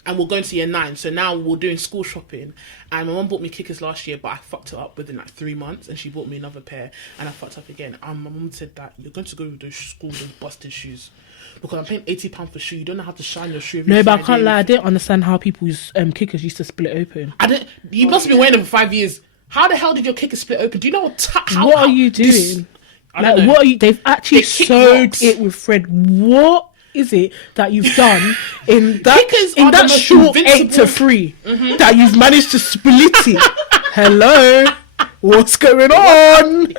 and we're going to year 9. So now we're doing school shopping, and my mum bought me kickers last year, but I fucked it up within like 3 months, and she bought me another pair, and I fucked up again. My mum said that you're going to go with those school with busted shoes, because I'm paying £80 for shoe. You don't know how to shine your shoe. No, but I can't lie. I didn't understand how people's kickers used to split open. You must have been wearing them for 5 years. How the hell did your kickers split open? Do you know what are you doing? Like, what are you? They've actually sewed it with thread. What is it that you've done in that short 8 to 3 that you've managed to split it? Hello, what's going on?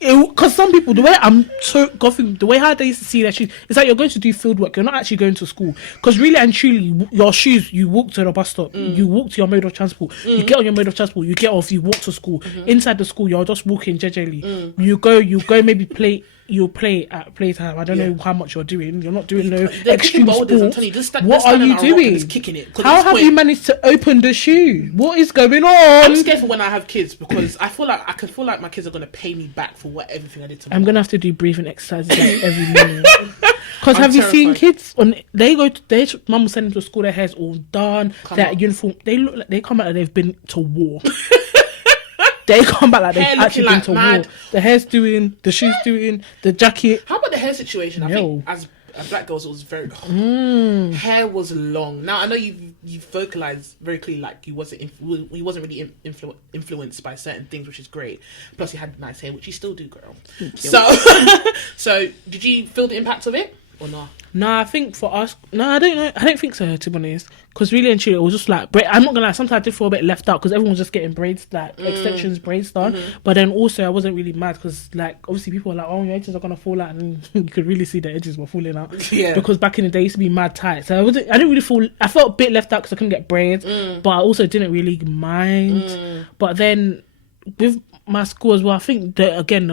Because some people, the way I'm so gothing, the way how they used to see their shoes, it's like you're going to do field work. You're not actually going to school. Because really and truly, your shoes, you walk to the bus stop, you walk to your mode of transport, you get on your mode of transport, you get off, you walk to school. Inside the school, you're just walking gingerly. You go maybe play. You'll play at playtime. I don't know how much you're doing. You're not doing no extreme sport. What are you doing? How have you managed to open the shoe? What is going on? I'm scared for when I have kids, because I feel like my kids are gonna pay me back for everything I did to them. I'm gonna have to do breathing exercises like every morning. Because have you seen kids on? Mum will send them to school. Their hair's all done. Their uniform. They look like they come out like they've been to war. They come back like they've actually been to war. The hair's doing, the shoes doing, the jacket. How about the hair situation? I think as black girls, it was very hair was long. Now I know you vocalized very clearly like he wasn't really influenced by certain things, which is great. Plus he had nice hair, which you still do, girl. So did you feel the impact of it or not? Nah, I think for us, I don't know. I don't think so, to be honest. Because really and truly, it was just like, I'm not gonna lie, sometimes I did feel a bit left out because everyone was just getting braids, like extensions, braids done. But then also, I wasn't really mad because, like, obviously people were like, oh, your edges are gonna fall out, and you could really see the edges were falling out. Yeah. Because back in the day, it used to be mad tight. So I didn't really feel. I felt a bit left out because I couldn't get braids, but I also didn't really mind. But then with my school as well, I think they're again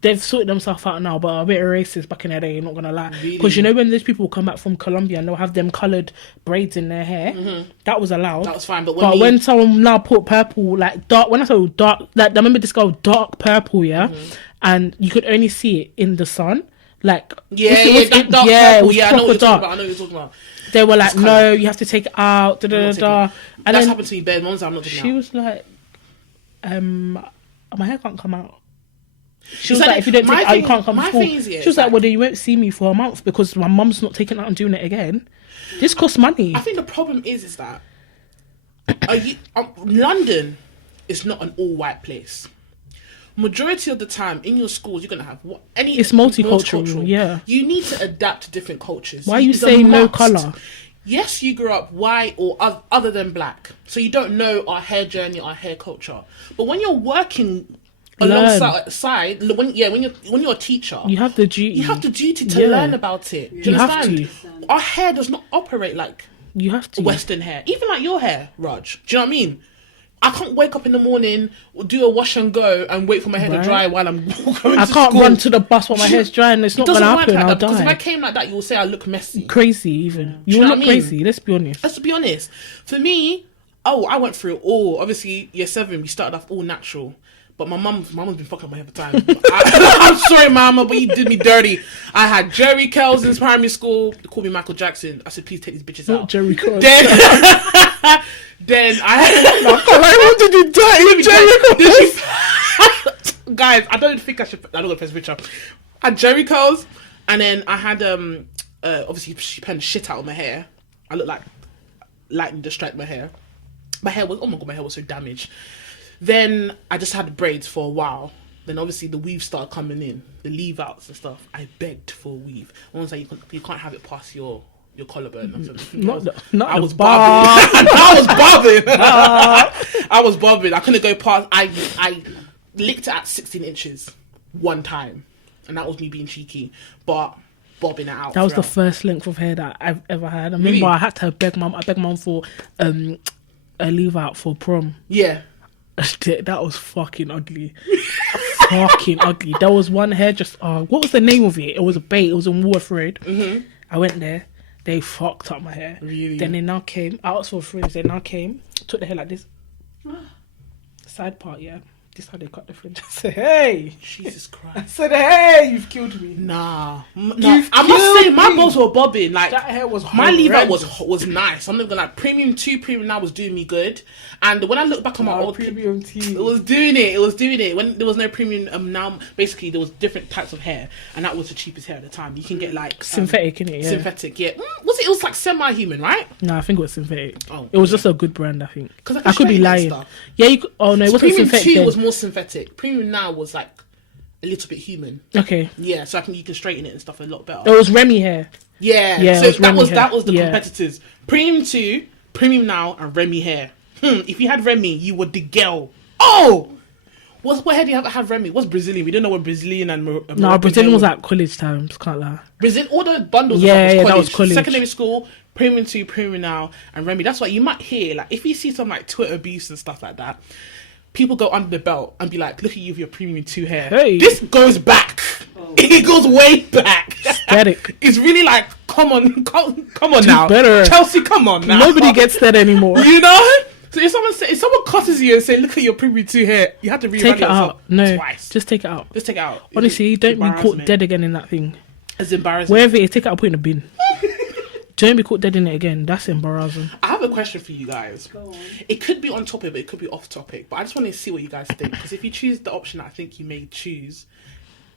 they've sorted themselves out now, but a bit racist back in the day, not gonna lie. Because you know when those people come back from Colombia and they'll have them coloured braids in their hair, that was allowed. That was fine, but when someone now put purple, like dark, when I say dark, like I remember this girl dark purple, and you could only see it in the sun, like dark purple, I know what you're talking about. They were like, no, you have to take it out, And that's then happened to me bare months. I'm not taking it out. She was like, my hair can't come out. She was like, if you don't take it out, you can't come to school. She was like, well, then you won't see me for a month because my mum's not taking it out and doing it again. This costs money. I think the problem is that London is not an all-white place. Majority of the time in your schools, you're going to have it's multicultural. Yeah. You need to adapt to different cultures. Why are you saying no colour? Yes, you grew up white or other than black, so you don't know our hair journey, our hair culture. But when you're working alongside, when you're a teacher, you have the duty. You have the duty to learn about it. Do you understand? Our hair does not operate like Western hair, even like your hair, Raj. Do you know what I mean? I can't wake up in the morning, do a wash and go, and wait for my hair to dry while I'm going to school. I can't run to the bus while my hair's drying. It's not going to happen. I'll die. Because if I came like that, you will say I look messy. Crazy, even. You will look crazy. Let's be honest. For me, I went through it all. Obviously, year 7, we started off all natural. But my mum's been fucking up my hair for time. I'm sorry, mama, but you did me dirty. I had Jerry curls in primary school. They called me Michael Jackson. I said, please take these bitches out. Not Jerry curls. Then I had... What did you do? Jerry curls? Guys, I don't think I should... I'm not going to post a picture. I had Jerry curls. And then I had... obviously, she penned shit out of my hair. I looked like lightning just strike my hair. My hair was so damaged. Then I just had braids for a while. Then obviously the weave started coming in, the leave outs and stuff. I begged for a weave. I was like, you can't have it past your collarbone. I was bobbing. I was bobbing. I couldn't go past. I licked it at 16 inches one time, and that was me being cheeky. But bobbing it out. That was the first length of hair that I've ever had. I remember really? I had to beg mum. I begged mum for a leave out for prom. Yeah. That was fucking ugly. Fucking ugly. There was one hair just... what was the name of it? It was a bait. It was in Waterford Road. Mm-hmm. I went there. They fucked up my hair. Really? Then they now came. I asked for friends. They now came. Took the hair like this. Side part, yeah. this how they cut the French? I said, hey. Jesus I Christ. said, hey, you've killed me. Nah. You've I must say, killed my me. balls were bobbing. Like, That hair was my leave out horrendous. was nice. I'm not gonna like Premium 2, Premium Now was doing me good. And when I look back on my old Premium tea. it was doing it. When there was no Premium Now, basically there was different types of hair, and that was the cheapest hair at the time. You can get like Synthetic, innit? Yeah. synthetic, yeah. Was it? It was like semi-human, right? No, I think it was synthetic. Oh, It was just a good brand, I think. 'Cause I could be straighten that lying. stuff. Yeah, you could, oh no, it So wasn't Premium synthetic 2 then. was more synthetic. Premium Now was like a little bit human. Okay. Yeah, so you can straighten it and stuff a lot better. It was Remy hair. Yeah, Yeah, so it was that Remy was hair. that was the Yeah. competitors. Premium 2, Premium Now, and Remy hair. If you had Remy, you were the girl. Oh, what hair do you have Remy? What's Brazilian? We don't know what Brazilian and Moroccan No, Brazilian hair was at college times. Can't lie. Brazil. All the bundles. Yeah, Yeah, that was college. Secondary school, Premium 2, Premium Now, and Remy. That's why you might hear like if you see some like Twitter abuse and stuff like that. People go under the belt and be like, "Look at you with your Premium 2 hair." Hey. This goes back. Oh. It goes way back. Static. It's really like, come on now, better. Chelsea, come on now. Nobody gets that anymore. You know. So if someone cusses you and say, "Look at your Premium 2 hair," you have to reevaluate Take it yourself out. No, twice. just take it out. Just take it out. Honestly, It's don't be caught embarrassment. dead again in that thing. It's embarrassing. Wherever it is, take it out, put it in a bin. Don't be caught dead in it again. That's embarrassing. I have a question for you guys. Go on. It could be on topic, but it could be off topic. But I just want to see what you guys think. Because if you choose the option that I think you may choose,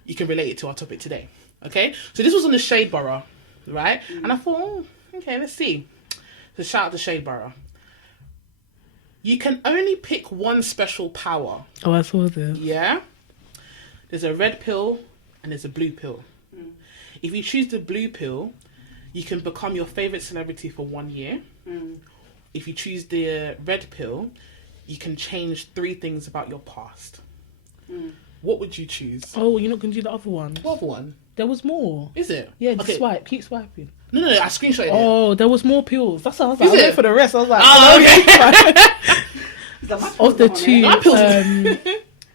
you can relate it to our topic today. Okay? So this was on the Shade Borough, right? And I thought, okay, let's see. So shout out to Shade Borough. You can only pick one special power. Oh, I saw this. Yeah? There's a red pill and there's a blue pill. If you choose the blue pill, you can become your favourite celebrity for 1 year. If you choose the red pill, you can change 3 things about your past. What would you choose? Oh, you're not going to do the other one? What other one? There was more. Is it? Yeah, Okay. swipe. Keep swiping. No, I screenshotted it. Oh, there was more pills. That's what I was like. Is I it? went for the rest. I was like, Oh, okay. of the two, No, pills.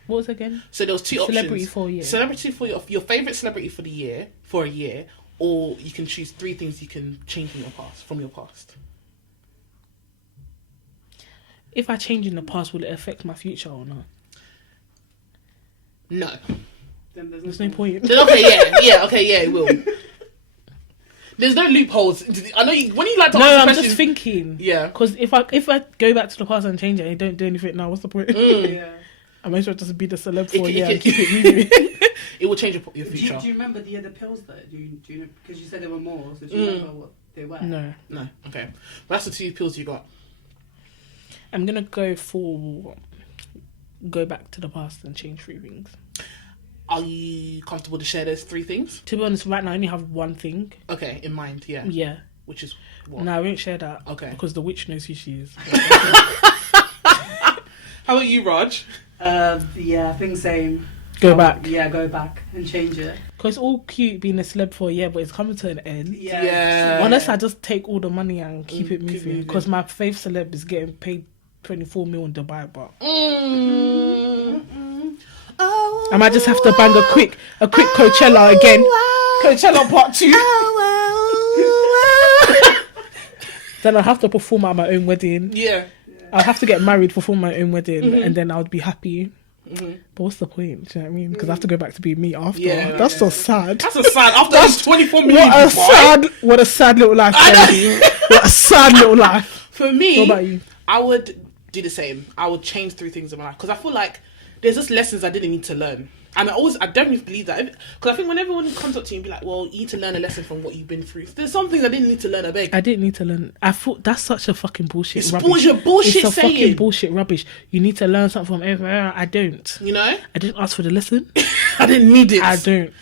what was it again? So there was 2 options. Celebrity for a year. Celebrity for your favourite celebrity for a year, or you can choose 3 things you can change from your past. If I change in the past, will it affect my future or not? No. Then There's no point. Okay, yeah, it will. There's no loopholes. I know when you like to No, answer I'm questions. just thinking. Yeah. Because if I go back to the past and change it and don't do anything now, what's the point? Yeah. I might as well just be the celeb It for a can- year it and can- keep it moving. It will change your Do future. you remember the other pills though? Do you know? Because you said there were more. So do you remember what they were? No. No. Okay. But that's the 2 pills you got. I'm going to go back to the past and change 3 things. Are you comfortable to share those 3 things? To be honest, right now I only have one thing. Okay, in mind, yeah. Yeah. Which is what? No, I won't share that. Okay. Because the witch knows who she is. How about you, Raj? Yeah, I think same. Go back. Yeah, go back and change it. Because it's all cute being a celeb for a year, but it's coming to an end. Yeah. Unless I just take all the money and keep it keep moving. moving. Because my fave celeb is getting paid 24 mil in Dubai, but Oh, I might just have to bang a quick Coachella again. Coachella part 2. Then I'll have to perform at my own wedding. Yeah. I'll have to get married, perform my own wedding, and then I would be happy. But what's the point? Do you know what I mean? Because I have to go back to being me after. Yeah, That's so sad. That's a sad. After those 24 million. What a sad little life. What a sad little life. For me, What about you? I would do the same. I would change 3 things in my life because I feel like there's just lessons I didn't need to learn. And I definitely believe that. Because I think when everyone comes up to you and be like, well, you need to learn a lesson from what you've been through. There's some things I didn't need to learn, I beg. I didn't need to learn. I thought that's such a fucking bullshit It's rubbish. bullshit It's a saying. fucking bullshit rubbish. You need to learn something from everyone. I don't. You know? I didn't ask for the lesson. I didn't need it. I don't.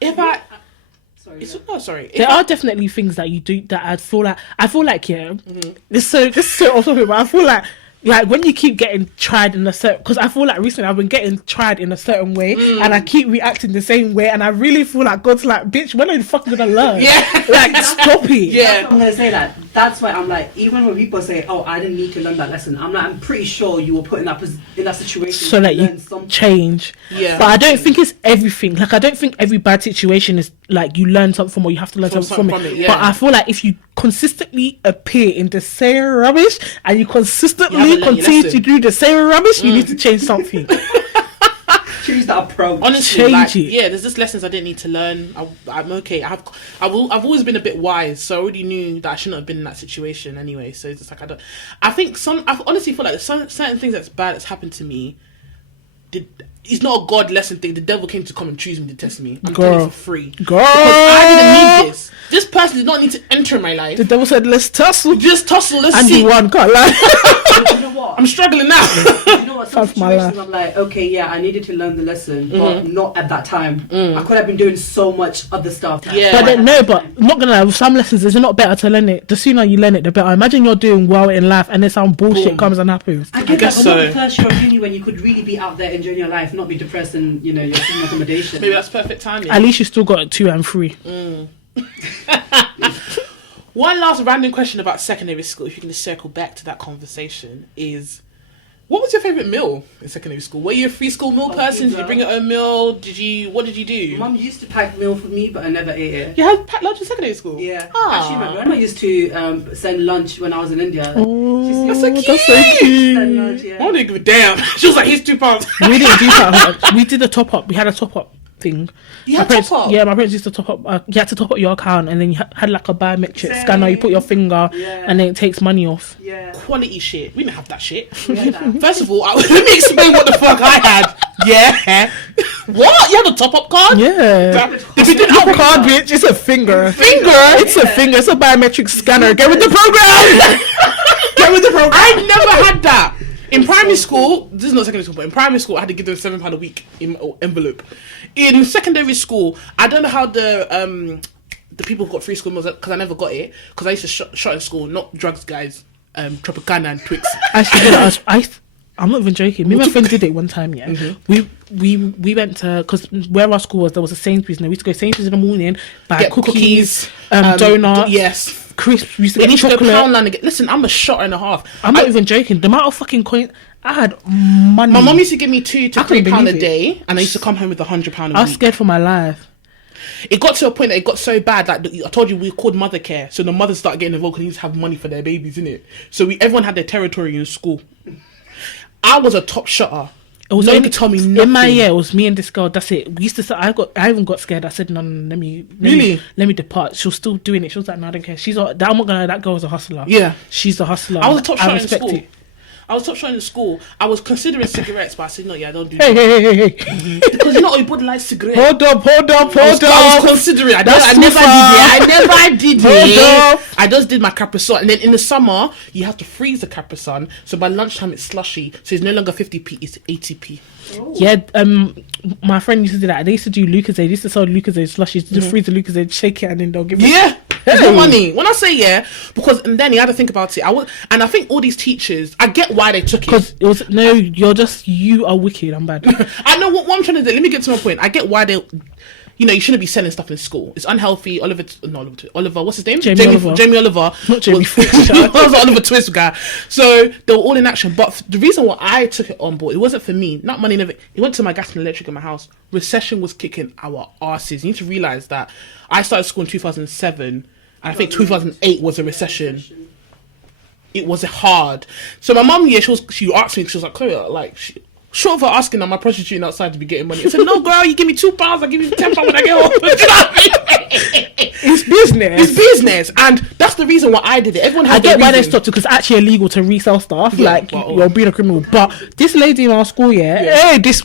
If I... Sorry. It's, oh, sorry. If There I- are definitely things that you do that I feel like yeah. This is so off topic, but I feel like when you keep getting tried in a certain, because I feel like recently I've been getting tried in a certain way and I keep reacting the same way, and I really feel like God's like, bitch, when are you fucking gonna learn? Yeah. Like, stop it. Yeah. That's what I'm gonna say that. That's why I'm like, even when people say, "Oh, I didn't need to learn that lesson," I'm like, I'm pretty sure you were put in that situation So to that learn you something. change. Yeah. But I don't think it's everything. Like, I don't think every bad situation is like you learn something from or you have to learn something from it. yeah. But I feel like if you consistently appear in the same rubbish and you consistently You haven't learned your continue to lesson. do the same rubbish, you need to change something. change that approach. Honestly, like, yeah, there's just lessons I didn't need to learn. I'm okay. I've always been a bit wise, so I already knew that I shouldn't have been in that situation anyway. So it's just like I honestly feel like certain things that's bad that's happened to me. It's not a God lesson thing. The devil came to come and choose me to test me. I'm doing it for free. Girl. Because I didn't need this. This person did not need to enter my life. The devil said, let's tussle. Just tussle, let's and see. And you won, can't lie. You know what? I'm struggling now. You know what? Some situations I'm like, okay, yeah, I needed to learn the lesson, but not at that time. I could have been doing so much other stuff. Yeah. But then, no, but not gonna lie, with some lessons, it's not better to learn it. The sooner you learn it, the better. Imagine you're doing well in life and then some bullshit comes and happens. I guess so. Not the first year of uni when you could really be out there enjoying your life, not be depressed and, you know, you're in accommodation. Maybe that's perfect timing. At least you still got 2 and 3. One last random question about secondary school, if you can just circle back to that conversation, is what was your favourite meal in secondary school? Were you a free school meal person? Did you bring your own meal? What did you do? Mum used to pack meal for me, but I never ate it. You had packed lunch in secondary school? Yeah. Actually, my grandma used to send lunch when I was in India. Oh, that's so cute. That's so cute. Send lunch, yeah. I wouldn't give a damn. She was like, here's £2. We didn't do that. We did a top up. We had a top up thing. You had top up? Yeah, my parents used to top up. You had to top up your account, and then you had like a biometric scanner. You put your finger, and then it takes money off. Yeah. Quality shit. We didn't have that shit. First of all, let me explain what the fuck I had. Yeah. What? You had a top up card? Yeah. If you didn't have a card, bitch, it's a finger. It's a finger. It's a biometric scanner. Get with the program. Get with the program. I never had that. In primary school, this is not secondary school, but in primary school, I had to give them £7 a week in envelope. In secondary school, I don't know how the people who got free school meals, because I never got it, because I used to shot in school, not drugs, guys, Tropicana and Twix. Actually, I'm not even joking. Me and my friend did it one time, yeah. Mm-hmm. We went to, because where our school was, there was a Sainsbury's, and we used to go to Sainsbury's in the morning, buy cookies, donuts, yes, crisps. We used to get chocolate. chocolate. Listen, I'm a shot and a half. I'm not even joking. The amount of fucking coins I had, money. My mum used to give me £2 to £3 a day, and I used to come home with £100 a week. I was scared for my life. It got to a point that it got so bad that I told you we called mother care, so the mothers started getting involved because they used to have money for their babies, innit? So everyone had their territory in school. I was a top shotter. It was Nobody could tell me nothing. In my year, it was me and this girl. That's it. We used to. I even got scared. I said, "No, let me depart." She was still doing it. She was like, "No, I don't care." I'm not gonna lie, that girl was a hustler. Yeah, she's a hustler. I was a top shotter in school. it. I was top shot in school. I was considering cigarettes, but I said, no, yeah, I don't do Hey. Because you know, everybody likes cigarettes. Hold up. I was considering. I never did it. I just did my Capri Sun. And then in the summer, you have to freeze the Capri Sun. So by lunchtime, it's slushy. So it's no longer 50p, it's 80p. Oh. Yeah, my friend used to do that. They used to do Lucozade. They used to sell Lucozade slushies. Just freeze the Lucozade, shake it, and then they'll give it. Yeah, there's no money. When I say yeah, because and then you had to think about it. And I think all these teachers, I get why they took it. Because it was you are wicked. I'm bad. I know what I'm trying to do. Let me get to my point. I get why they. You know, you shouldn't be selling stuff in school. It's unhealthy. Oliver, what's his name? Jamie Oliver. Not Jamie Foxx. I was an Oliver Twist guy. So they were all in action. But the reason why I took it on board, it wasn't for me. Not money, never. It went to my gas and electric in my house. Recession was kicking our asses. You need to realise that I started school in 2007. And I think 2008 was a recession. It was hard. So my mum, she asked me, she was like, Chloe, like, short of her asking, am I prostituting outside to be getting money? I said, no, girl, you give me £2, I'll give you £10 when I get home. Do you know what I mean? It's business. And that's the reason why I did it. Everyone had I get why they stopped it, because it's actually illegal to resell stuff. Yeah, like, you're being a criminal. But this lady in our school, hey, she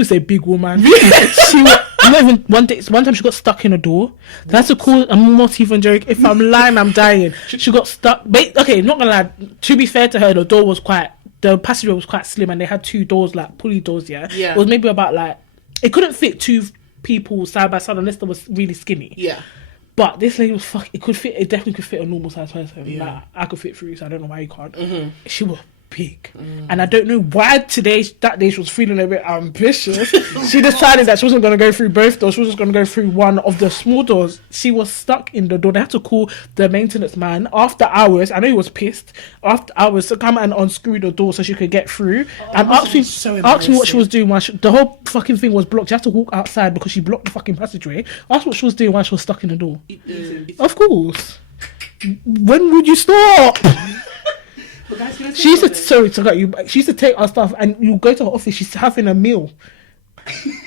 was a big woman. She was, not even one time she got stuck in a door. That's a cool. I'm not even joking. If I'm lying, I'm dying. She got stuck. Okay, not gonna lie. To be fair to her, the passageway was quite slim, and they had 2 doors, like pulley doors. Yeah. It was maybe about like, it couldn't fit 2 people side by side unless they was really skinny. Yeah. But this lady was it definitely could fit a normal size person. Yeah. Like, I could fit through, so I don't know why you can't. Mm-hmm. She was big. And I don't know why that day she was feeling a bit ambitious. She decided that she wasn't going to go through both doors. She was just going to go through one of the small doors. She was stuck in the door. They had to call the maintenance man after hours. I know he was pissed. After hours to come and unscrew the door so she could get through. And asked me what she was doing while the whole fucking thing was blocked. She had to walk outside because she blocked the fucking passageway. Asked what she was doing while she was stuck in the door. Of course. When would you stop? But guys, can I say She used to, something? sorry to cut you, she used to take our stuff and you go to her office, she's having a meal.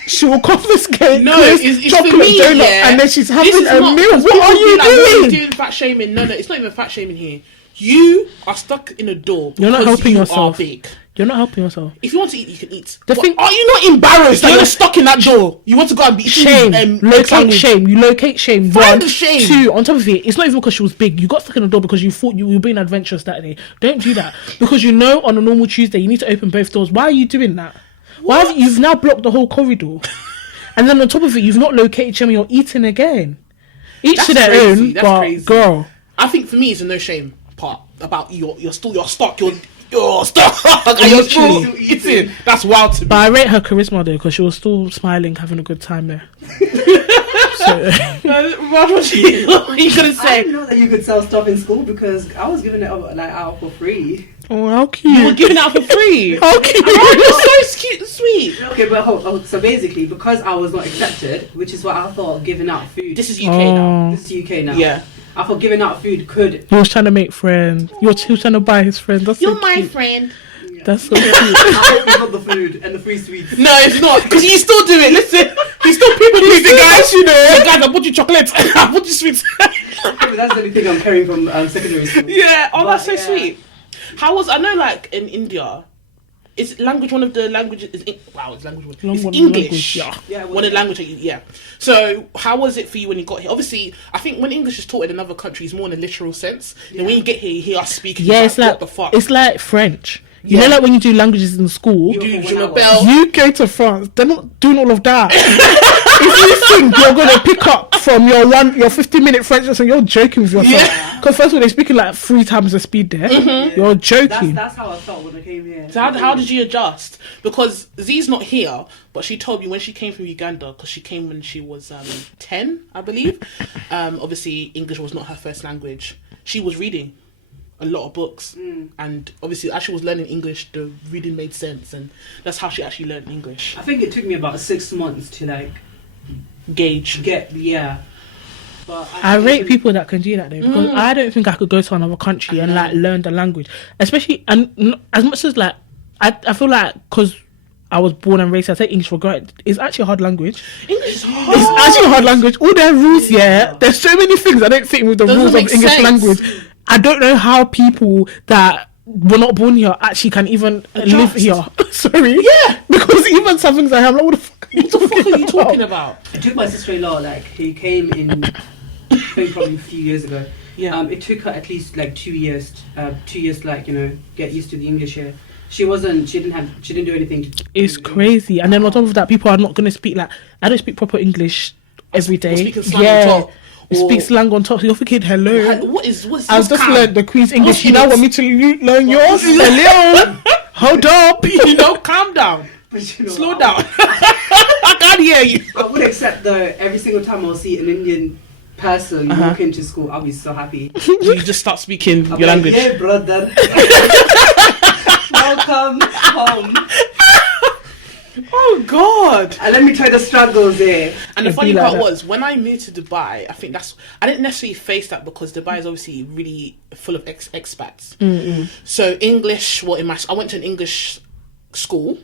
She will confiscate it's chocolate for me, donut yeah. and then she's This having is a not- meal. because What people are be you like, what are you doing? doing fat shaming? No, it's not even fat shaming here. You are stuck in a door. You're not because helping you yourself. Are big. You're not helping yourself. If you want to eat, you can eat. The thing- Are you not embarrassed that you're stuck in that door? You want to go and be Shame. Locate sandwich. shame. You locate shame. Find One. the shame. Two, on top of it, it's not even because she was big. You got stuck in the door because you thought you were being adventurous that day. Don't do that. Because you know on a normal Tuesday you need to open both doors. Why are you doing that? Why have you've now blocked the whole corridor? And then on top of it, you've not located shame and you're eating again. Each That's to their crazy. own, That's but crazy. girl. I think for me, it's a no shame part about you're stuck. You're stuck. And you're still Literally. eating. That's wild to me. But I rate her charisma though because she was still smiling, having a good time there. So, What are you gonna I say? didn't know that you could sell stuff in school because I was giving it out for free. oh, how You were cute! giving out for free. How cute! You're so cute, sweet. Okay, but so basically, because I was not accepted, which is what I thought giving out food. This is UK now. This is UK now. Yeah. I thought giving out food could. He was trying to make friends. He was trying to buy his friend. That's so You're my cute. friend. That's so cute. I hope you got the food and the free sweets. No, it's not. Because you still do it. Listen, you still people do it. The guys, you know. The guys, I bought you chocolates. I bought you sweets. Okay, that's the only thing I'm carrying from secondary school. Yeah. Oh, that's so But, yeah. sweet. How was I know like in India, is language one of the languages? It's language one. It's One English. language, yeah. Yeah, it was- One of the languages. Yeah. So how was it for you when you got here? Obviously, I think when English is taught in another country, it's more in a literal sense. And when you get here, you hear us speaking. Yeah, it's it's like what the fuck. it's like French. You Yeah. know, like when you do languages in school, You- Do for je 1 hour. m'appelle? you go to France. They're not doing all of that. If you think you're gonna pick up from your 15-minute French lesson, you're joking with yourself. Yeah. Because first of all, they're speaking like 3 times the speed there. You're joking. That's how I felt when I came here. So how did you adjust? Because Z's not here, but she told me when she came from Uganda, because she came when she was 10, I believe. Obviously, English was not her first language. She was reading a lot of books, and obviously, as she was learning English, the reading made sense, and that's how she actually learned English. I think it took me about 6 months to like Gauge. get But I rate people that can do that though, because I don't think I could go to another country and like learn the language, especially as much as like I feel like because I was born and raised, I say English for granted. It's actually a hard language. English is hard. It's actually a hard language. All their rules, there's so many things I don't fit in with the Doesn't rules of make English sense. language. I don't know how people that were not born here actually can even live Adjust. here. Sorry. Yeah. Because even some things I have, like, what the fuck are you What the fuck are you talking about? about? I took my sister-in-law, like, who came in, I think probably a few years ago. Yeah. It took her at least like 2 years, to like, get used to the English here. She didn't do anything. It's crazy. And then on top of that, people are not going to speak like, I don't speak proper English every day. speaking slang on top. You speak slang on top. So you're thinking, hello. What's I've just learned the Queen's English. You What's now want me to learn yours? Hello. Hold up. calm down. But you know Slow what, down. I can't hear you. I would accept though, every single time I'll see an Indian person walk into school, I'll be so happy. You just start speaking I'll your be like, language. yeah, brother. Welcome home. Oh God! And let me tell you the struggles there. And the It'd funny be like part that. was when I moved to Dubai. I think I didn't necessarily face that because Dubai is obviously really full of expats. So English, I went to an English school,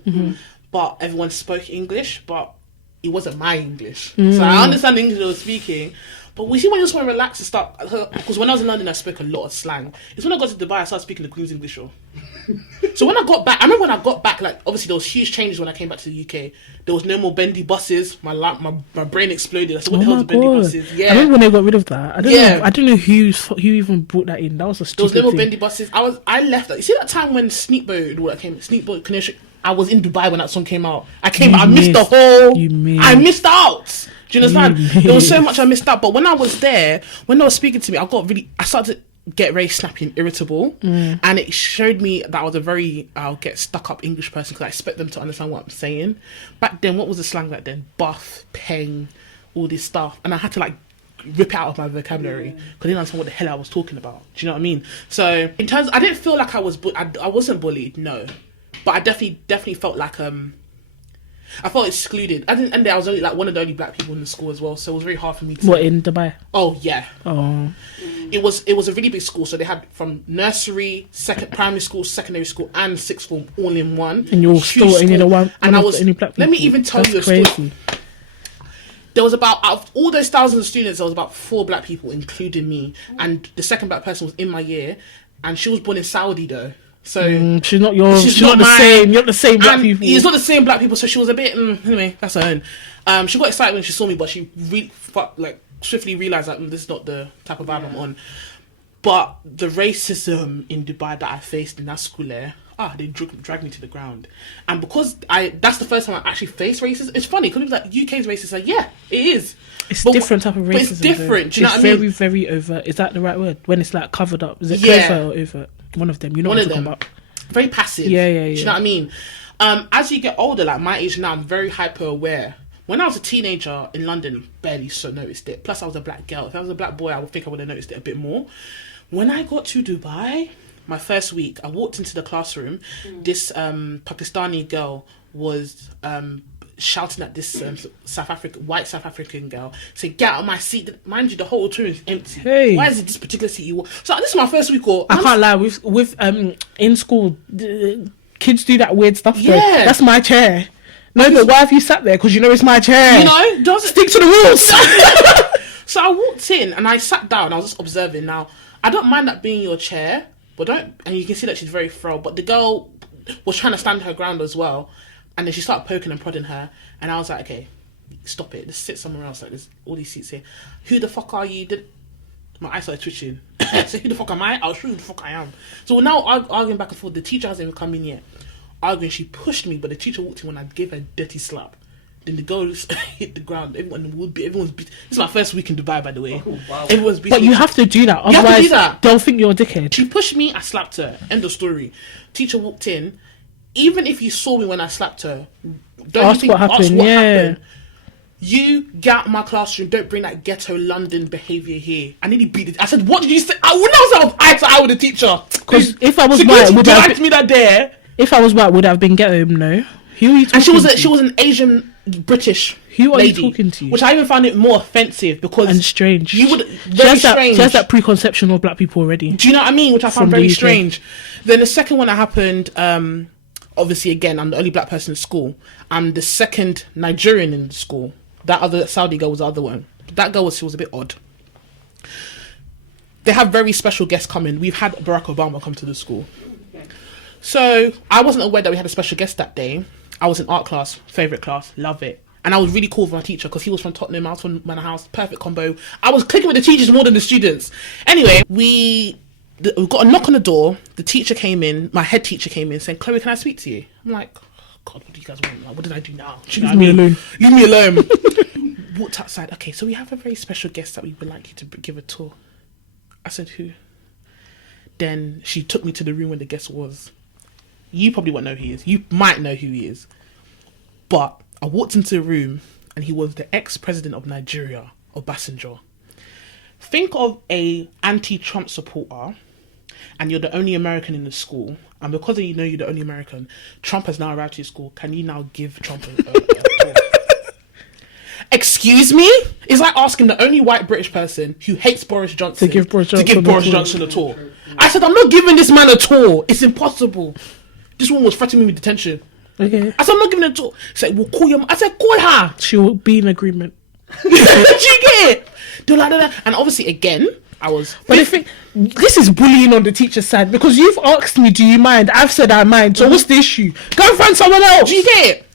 but everyone spoke English, but it wasn't my English. So I understand the English they were speaking. But we see when you just want to relax and start, because when I was in London, I spoke a lot of slang. It's when I got to Dubai, I started speaking the Queen's English. So when I got back, I remember when I got back, like obviously there was huge changes when I came back to the UK. There was no more bendy buses. My brain exploded. I said, "What the hell is bendy buses?" I remember when they got rid of that. I don't Yeah. know. I don't know who even brought that in. That was a There stupid was no more thing. bendy buses. I left. You see that time when Sneakboat and all that came? Sneakboat Connection. I was in Dubai when that song came out. I missed the whole. I missed out. Do you understand? There was so much I missed out. But when I was there, when they were speaking to me, I started to get very snappy and irritable, and it showed me that I was I'll get stuck up English person because I expect them to understand what I'm saying. Back then, what was the slang back then? Buff, peng, all this stuff, and I had to like rip it out of my vocabulary because I didn't understand what the hell I was talking about. Do you know what I mean? So in terms, I didn't feel like I wasn't bullied, no, but I definitely felt like I felt excluded. And I was only like one of the only black people in the school as well, so it was very hard for me to. What, in Dubai? Oh yeah. Oh. It was a really big school, so they had from nursery, primary school, secondary school, and sixth form all in one. And you're still only the one. And I was. Any black let me even tell you a story. There was out of all those thousands of students, there was about 4 black people, including me, and the second black person was in my year, and she was born in Saudi though. So she's not yours. She's not the same. You're not the same black people. It's not the same black people. So she was a bit. Anyway, that's her own. She got excited when she saw me, but she swiftly realized that this is not the type of vibe I'm on. But the racism in Dubai that I faced in that school there, they dragged me to the ground. And because that's the first time I actually faced racism. It's funny because it was like UK's racist. Like, yeah, it is. It's different type of racism. But it's different. Do you know what I mean? It's very, very overt. Is that the right word? When it's like covered up, is it covert or overt? One of them. You know what I'm talking about. Very passive. Yeah. Do you know what I mean? As you get older, like my age now, I'm very hyper aware. When I was a teenager in London, barely noticed it. Plus, I was a black girl. If I was a black boy, I would think I would have noticed it a bit more. When I got to Dubai, my first week, I walked into the classroom. This Pakistani girl was shouting at this white South African girl, saying, "Get out of my seat!" Mind you, the whole room is empty. Hey. Why is it this particular seat you want? So this is my first week. I can't lie. With in school, kids do that weird stuff. Yeah, though. That's my chair. No, but why have you sat there? Because you know it's my chair. You know, doesn't stick to the rules. So I walked in and I sat down. I was just observing. Now I don't mind that being your chair, but don't. And you can see that she's very frail. But the girl was trying to stand her ground as well. And then she started poking and prodding her. And I was like, okay, stop it. Just sit somewhere else. Like, there's all these seats here. Who the fuck are you? My eyes started twitching. So who the fuck am I? I'll show you who the fuck I am. So we're now arguing back and forth. The teacher hasn't even come in yet. Arguing, she pushed me, but the teacher walked in when I gave her a dirty slap. Then the girl hit the ground. Everyone's beat. This is my first week in Dubai, by the way. Oh, wow. Everyone's beating. But you have to do that. Otherwise, they'll think you're a dickhead. She pushed me, I slapped her. End of story. Teacher walked in. Even if you saw me when I slapped her, ask what happened. You get out of my classroom. Don't bring that ghetto London behaviour here. I nearly beat it. I said, what did you say? I was eye to eye with the teacher. Because if I was white, would have me that day. If I was white, would have been ghetto. No. Who are you talking and she was to? an Asian British. Who are lady, you talking to? Which I even found it more offensive because and strange. You would very strange. She has that preconception of black people already. Do you know what I mean? Which I found very strange. Then the second one that happened. Obviously, again, I'm the only black person in school. I'm the second Nigerian in the school. That other Saudi girl was the other one. That girl she was a bit odd. They have very special guests coming. We've had Barack Obama come to the school. So I wasn't aware that we had a special guest that day. I was in art class, favourite class, love it. And I was really cool with my teacher because he was from Tottenham, I was from Manor House, perfect combo. I was clicking with the teachers more than the students. Anyway, we got a knock on the door. The teacher came in, my head teacher came in saying, "Chloe, can I speak to you?" I'm like, God, what do you guys want? Like, what did I do now? Leave me alone. Leave me alone. Walked outside. Okay, so we have a very special guest that we would like you to give a tour. I said, who? Then she took me to the room where the guest was. You probably won't know who he is. You might know who he is. But I walked into the room and he was the ex-president of Nigeria, Obasanjo. Think of a anti-Trump supporter and you're the only American in the school. And because you know you're the only American, Trump has now arrived to your school. Can you now give Trump a tour? Excuse me? It's like asking the only white British person who hates Boris Johnson to give Boris Johnson a tour. I said, I'm not giving this man a tour. It's impossible. This one was threatening me with detention. Okay. I said, I'm not giving her a tour. She said, we'll call your... I said, call her. She will be in agreement. Did you get it? And obviously, again, I was... But this is bullying on the teacher's side because you've asked me, do you mind? I've said I mind. So what's the issue? Go and find someone else. Do you get it?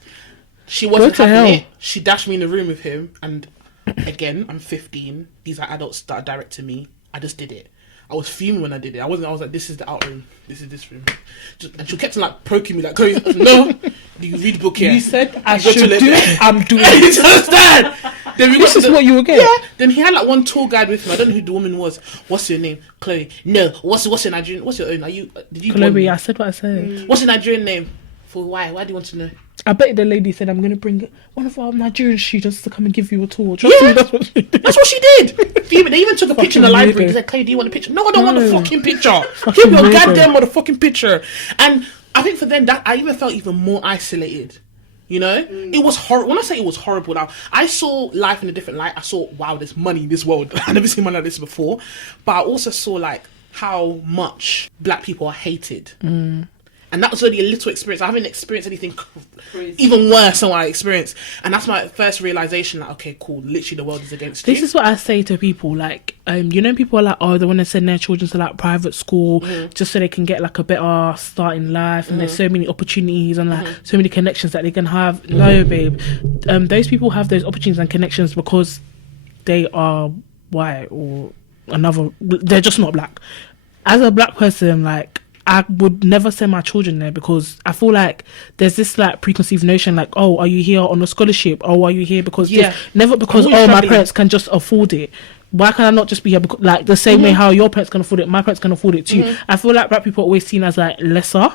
She wasn't having it. She dashed me in the room with him. And again, I'm 15. These are adults that are direct to me. I just did it. I was fuming when I did it. I was like, this is the out room. This is this room. And she kept like poking me like, no, do you read the book here? You said I should do it. I'm doing it. You understand? Then this is what you were getting. Yeah. Then he had like one tour guide with him. I don't know who the woman was. What's your name? Chloe. No. What's your Nigerian? What's your own? Did you? Chloe. I said what I said. What's your Nigerian name? For why? Why do you want to know? I bet the lady said, I'm going to bring one of our Nigerian students to come and give you a tour. Trust me, that's what she did. That's what she did. They even took a picture in the library. They said, Clay, do you want a picture? No, I don't want a fucking picture. Give me a goddamn motherfucking picture. And I think for them, that I even felt even more isolated. You know, it was horrible. When I say it was horrible, now I saw life in a different light. I saw, wow, there's money in this world. I've never seen money like this before. But I also saw like how much black people are hated. And that was only a little experience. I haven't experienced anything even worse than what I experienced. And that's my first realization, like, okay, cool, literally the world is against you. This is what I say to people, like, you know, people are like, oh, they want to send their children to like private school just so they can get like a better start in life, and there's so many opportunities and like so many connections that they can have. No, babe. Those people have those opportunities and connections because they are white or they're just not black. As a black person, like, I would never send my children there because I feel like there's this like preconceived notion like, oh, are you here on a scholarship? Oh, are you here because this? Never because, oh, my parents can just afford it. Why can I not just be here? Because, like, the same way how your parents can afford it, my parents can afford it too. I feel like black people are always seen as like lesser.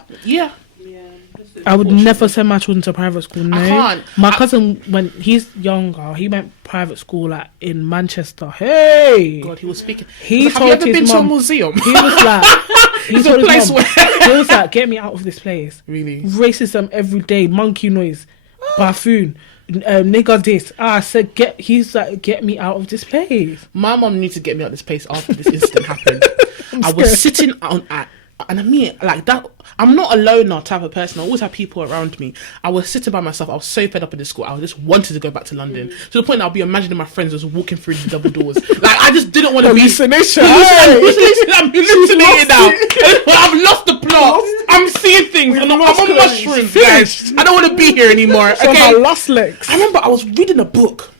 I would never send my children to private school. No, I can't. My cousin, when he's younger, he went private school like in Manchester. Hey, God, he was speaking. Have you ever been to a museum? He was like, he was like, get me out of this place. Really, racism every day, monkey noise, buffoon. Nigga this. I said he's like, get me out of this place. My mom needs to get me out of this place after this incident happened. I was sitting and I mean, like that, I'm not a loner type of person. I always have people around me. I was sitting by myself. I was so fed up in this school. I just wanted to go back to London. To the point that I'll be imagining my friends just walking through the double doors. Like, I just didn't want to be... Hallucination. I'm hallucinating now. I've lost the plot. I'm seeing things. I'm on mushrooms, guys. I don't want to be here anymore. Okay? Lost legs. I remember I was reading a book.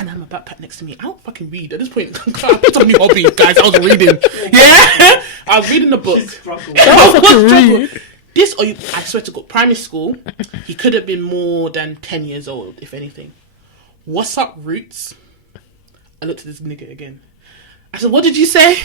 And I had my backpack next to me. I don't fucking read. At this point, I picked up a new hobby, guys. I was reading. Yeah? I was reading the book. I swear to God, primary school, he could have been more than 10 years old, if anything. What's up, Roots? I looked at this nigga again. I said, what did you say?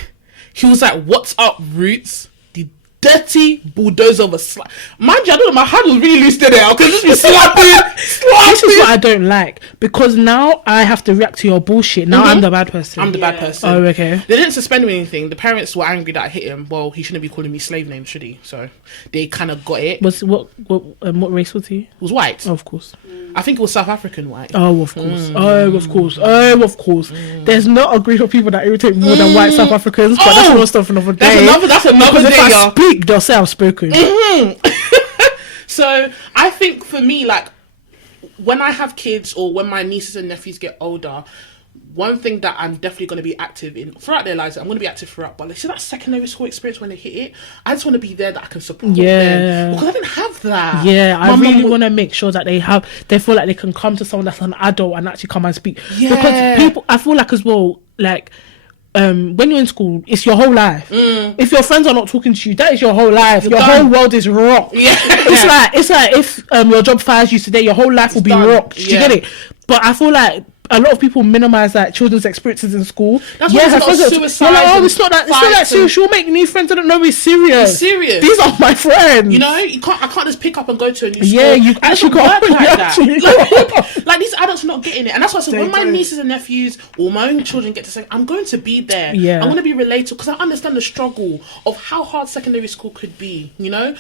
He was like, what's up, Roots? The dirty bulldozer of a slap. Mind you, I don't know, my hand was really loose there. I could just be slapping. This is what I don't like, because now I have to react to your bullshit. Now I'm the bad person. I'm the bad person. Oh, okay. They didn't suspend me or anything. The parents were angry that I hit him. Well, he shouldn't be calling me slave names, should he? So they kind of got it. What race was he? It was white. Oh, of course. I think it was South African white. Oh, of course. Oh, of course. There's not a group of people that irritate more than white South Africans, but that's another stuff another day. That's another day. If I speak, they'll say I've spoken. So I think for me, like, when I have kids or when my nieces and nephews get older, one thing that I'm definitely going to be active in throughout their lives, I'm going to be active throughout, but like, see that secondary school experience when they hit it, I just want to be there that I can support them, because I didn't have that. I really want to make sure that they feel like they can come to someone that's an adult and actually come and speak, because people, I feel like as well, like, when you're in school, it's your whole life. If your friends are not talking to you, that is your whole life. Your whole world is rocked. It's like if your job fires you today, your whole life will be rocked. Do you get it? But I feel like a lot of people minimize like children's experiences in school. That's why suicide. Like, oh, it's not that serious. You'll make new friends. I don't know. It's serious. It's serious. These are my friends. You know, I can't just pick up and go to a new school. Yeah, you actually got like that. Like these adults are not getting it, and that's why I said when my nieces and nephews or my own children get to say, I'm going to be there. Yeah, I'm going to be relatable, because I understand the struggle of how hard secondary school could be. You know.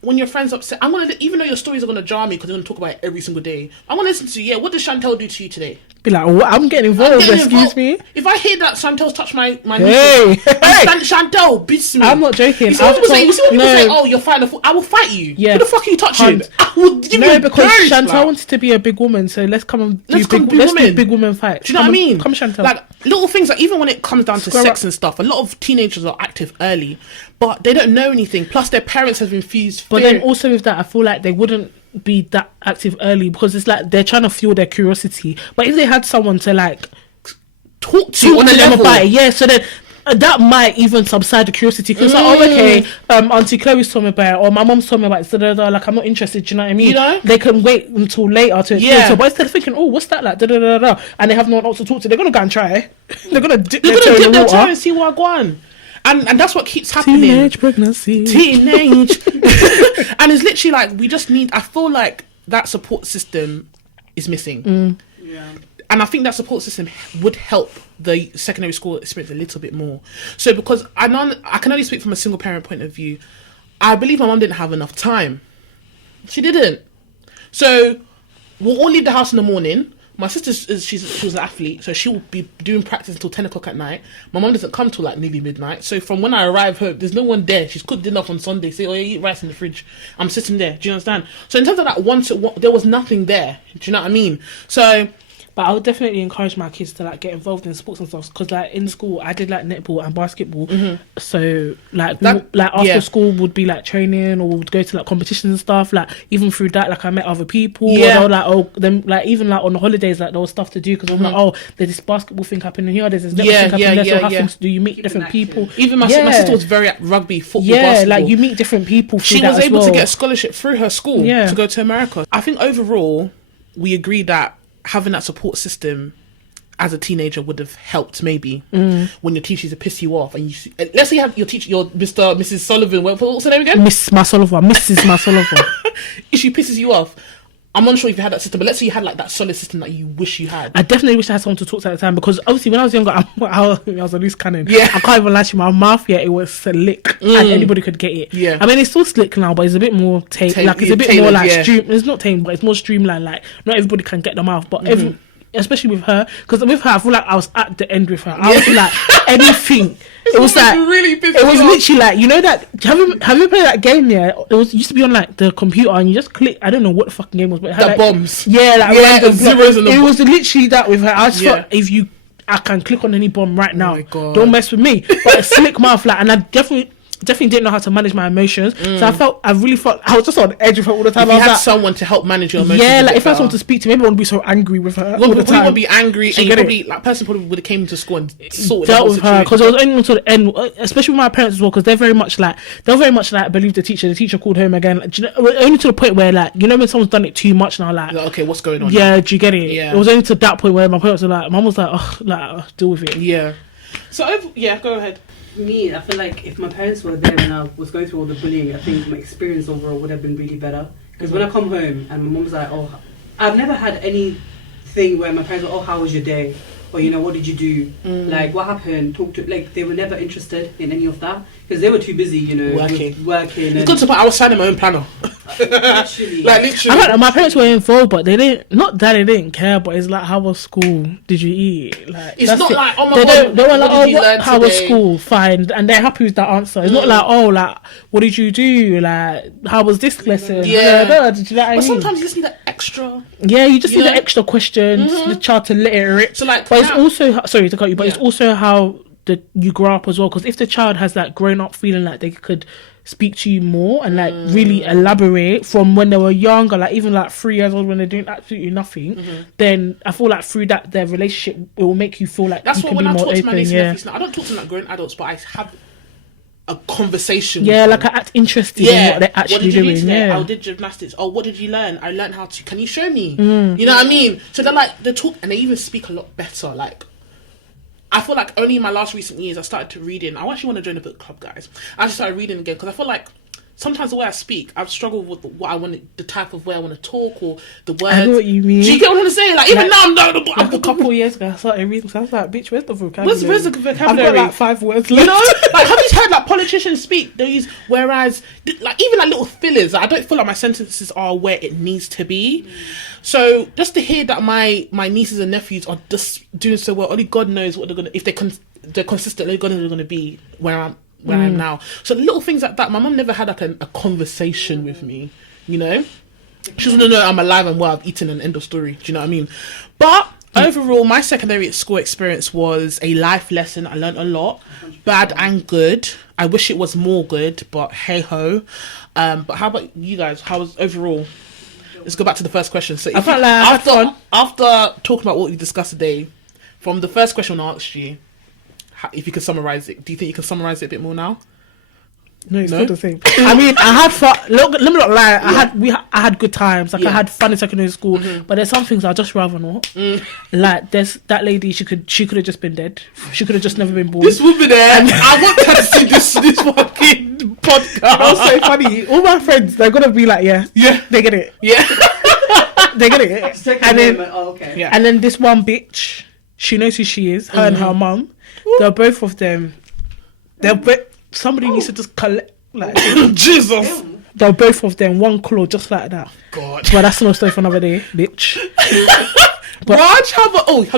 When your friend's upset, I'm gonna, even though your stories are gonna jar me because they're gonna talk about it every single day, I'm gonna listen to you. Yeah, what did Chantel do to you today? Be like, what? I'm getting involved. Excuse me. If I hear that Chantel's touched my hey, Chantel beats me. I'm not joking. You see what people say? Oh, you're fighting. I will fight you. Yeah. Who the fuck are you touching? I will give you because Chantel wants to be a big woman, so let's do big woman fights. Do you know what I mean? Come, Chantel. Like little things, like even when it comes down to sex and stuff, a lot of teenagers are active early, but they don't know anything. Plus, their parents have infused fear. But then also with that, I feel like they wouldn't be that active early because it's like they're trying to fuel their curiosity. But if they had someone to like talk to on a level, about it, so then that might even subside the curiosity, because like, oh, okay, Auntie Chloe's told me about it, or my mom's told me about it, so like, I'm not interested. Do you know what I mean? You know, they can wait until later to so, but instead of thinking, oh, what's that like, and they have no one else to talk to, they're gonna go and try. They're gonna dip their toe and see what I go on. And that's what keeps happening. Teenage pregnancy. And it's literally like, we just need, I feel like that support system is missing. Yeah. And I think that support system would help the secondary school experience a little bit more. So because I can only speak from a single parent point of view, I believe my mum didn't have enough time. She didn't. So we'll all leave the house in the morning. My sister, she was an athlete, so she will be doing practice until 10 o'clock at night. My mum doesn't come till like nearly midnight. So from when I arrive home, there's no one there. She's cooked dinner on Sunday. Say, oh, yeah, eat rice in the fridge. I'm sitting there. Do you understand? So in terms of that, there was nothing there. Do you know what I mean? So... But I would definitely encourage my kids to like get involved in sports and stuff, because like in school I did like netball and basketball. So like after school would be like training, or would go to like competitions and stuff. Like even through that, like I met other people. Yeah. Or then like even like on the holidays, like there was stuff to do, because I'm like, oh, there's this basketball thing happening here. There's this netball thing happening there. So how things do you meet different people? Even my sister was very at rugby, football, basketball. Like you meet different people. She was able to get a scholarship through her school to go to America. I think overall we agree that having that support system as a teenager would have helped, maybe when your teachers piss you off, and let's say you have your teacher, your Mrs. Sullivan, what's her name again? Mrs. Masolova. If she pisses you off, I'm unsure if you had that system, but let's say you had like that solid system that you wish you had. I definitely wish I had someone to talk to at the time, because obviously when I was younger, I was a loose cannon. Yeah, I can't even lie to you, my mouth, it was slick, and anybody could get it. Yeah, I mean it's still slick now, but it's a bit more like it's a bit tailored, more like it's not tame, but it's more streamlined. Like not everybody can get the mouth, but especially with her, because with her I feel like I was at the end with her. I was like anything. It was like really it was literally like, you know that have you played that game? It used to be on like the computer, and you just click. I don't know what the fucking game was, but it had, the like, bombs. Random zeros and it was literally that with her. I just thought I can click on any bomb right now. Oh my God. Don't mess with me. But a slick mouth, like, and I definitely didn't know how to manage my emotions. So I really felt I was just on edge with her all the time. If you had someone to help manage your emotions, like if I had someone to speak to, maybe I wouldn't be so angry with her all the time. You would be angry, and person probably would have came to school and sorted dealt with her, because I was only until the end, especially with my parents as well, because they're very much like believe the teacher called home again. Like, only to the point where, like, you know when someone's done it too much now, like okay, what's going on? Yeah, do you get it? Yeah. It was only to that point where my parents were like, mum was like, oh, like deal with it. Yeah. So go ahead. Me, I feel like if my parents were there when I was going through all the bullying, I think my experience overall would have been really better. Because when I come home and my mum's like, oh, I've never had anything where my parents were, oh, how was your day? Or, you know, what did you do? Like, what happened? They were never interested in any of that. Because they were too busy, you know, working. It's good to put, I was signing my own planner. Literally. My parents were involved, but they didn't care, but it's like, how was school? Did you eat? Like, it's not like, oh my God, they were like, oh, how was school? Fine. And they're happy with that answer. It's not like, oh, like, what did you do? Like, how was this lesson? Yeah. Did you know what I mean? Sometimes you just need that extra. Yeah, you just need the extra questions, the child to let it rip. So like, but it's also, sorry to cut you, but it's also how you grow up as well. Because if the child has that grown up feeling like they could speak to you more and like really elaborate from when they were younger, like even like 3 years old when they're doing absolutely nothing, then I feel like through that their relationship it will make you feel like that's you what can when be I more talk to open. my nieces and nephews now, I don't talk to them like grown adults, but I have a conversation. Yeah, like I act interested in what they're actually doing. Yeah, I did gymnastics. Oh, what did you learn? I learned how to. Can you show me? You know what I mean? So they're like they talk and they even speak a lot better. Like I feel like only in my last recent years I started to reading. I actually want to join a book club, guys. I just started reading again because I feel like sometimes the way I speak, I've struggled with what I want, the type of way I want to talk or the words. I know what you mean. Do you get what I'm saying? Like even now I'm done. Like a couple of years ago, I started reading. So I was like, "Bitch, where's the vocabulary? Where's the vocabulary? I've got like 5 words left." You know, like have you heard like politicians speak? They use whereas, like even like little fillers. Like, I don't feel like my sentences are where it needs to be. So just to hear that my nieces and nephews are just doing so well, only God knows what they're gonna, if they're consistently gonna be where I am now. So little things like that. My mum never had like a conversation with me, you know. She doesn't know I'm alive and well, I've eaten, and end of story. Do you know what I mean? But overall, my secondary school experience was a life lesson. I learned a lot, bad and good. I wish it was more good, but hey ho. But how about you guys? How was overall? Let's go back to the first question. So if after talking about what we discussed today, from the first question I asked you, if you could summarize it, do you think you can summarize it a bit more now? No, it's not the same. I mean, I had fun. Let me not lie. I had good times. Like I had fun in secondary school. But there's some things I'd just rather not. Like there's that lady. She could have just been dead. She could have just never been born. This woman there. I want her to see this fucking podcast. That's so funny. All my friends, they're gonna be like, yeah, they get it. Yeah, they get it. And then, okay. And then this one bitch, she knows who she is. Her and her mum. They're both of them. Somebody needs to just collect. Like Jesus. They're both of them, one claw, just like that. God. Well, that's no story for another day, bitch. But, Raj, have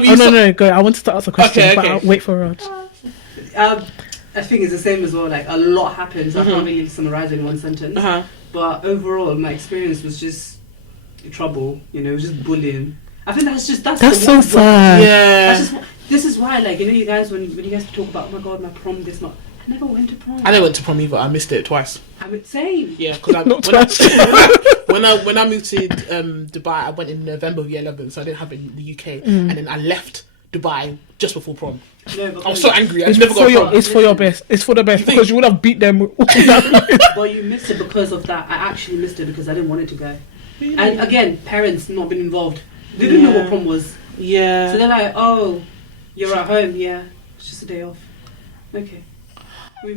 you? Oh no, go. I wanted to ask a question, Okay. but I'll wait for Raj. I think it's the same as well. Like, a lot happened, so I can't really summarize it in one sentence. But overall, my experience was just trouble. You know, it was just bullying. I think that's so sad. Yeah. This is why, like, you know, you guys when you guys talk about, oh my god, my prom, this not. I never went to prom. I never went to prom either. I missed it twice. I would say. Yeah, because when I moved to Dubai, I went in November of year 11, so I didn't have it in the UK, and then I left Dubai just before prom. No, I was so angry. It's for your best. It's for the best because you would have beat them. But you missed it because of that. I actually missed it because I didn't want it to go. Really? And again, parents not been involved. They didn't know what prom was. Yeah. So they're like, oh, you're at home. Yeah, it's just a day off. Okay. So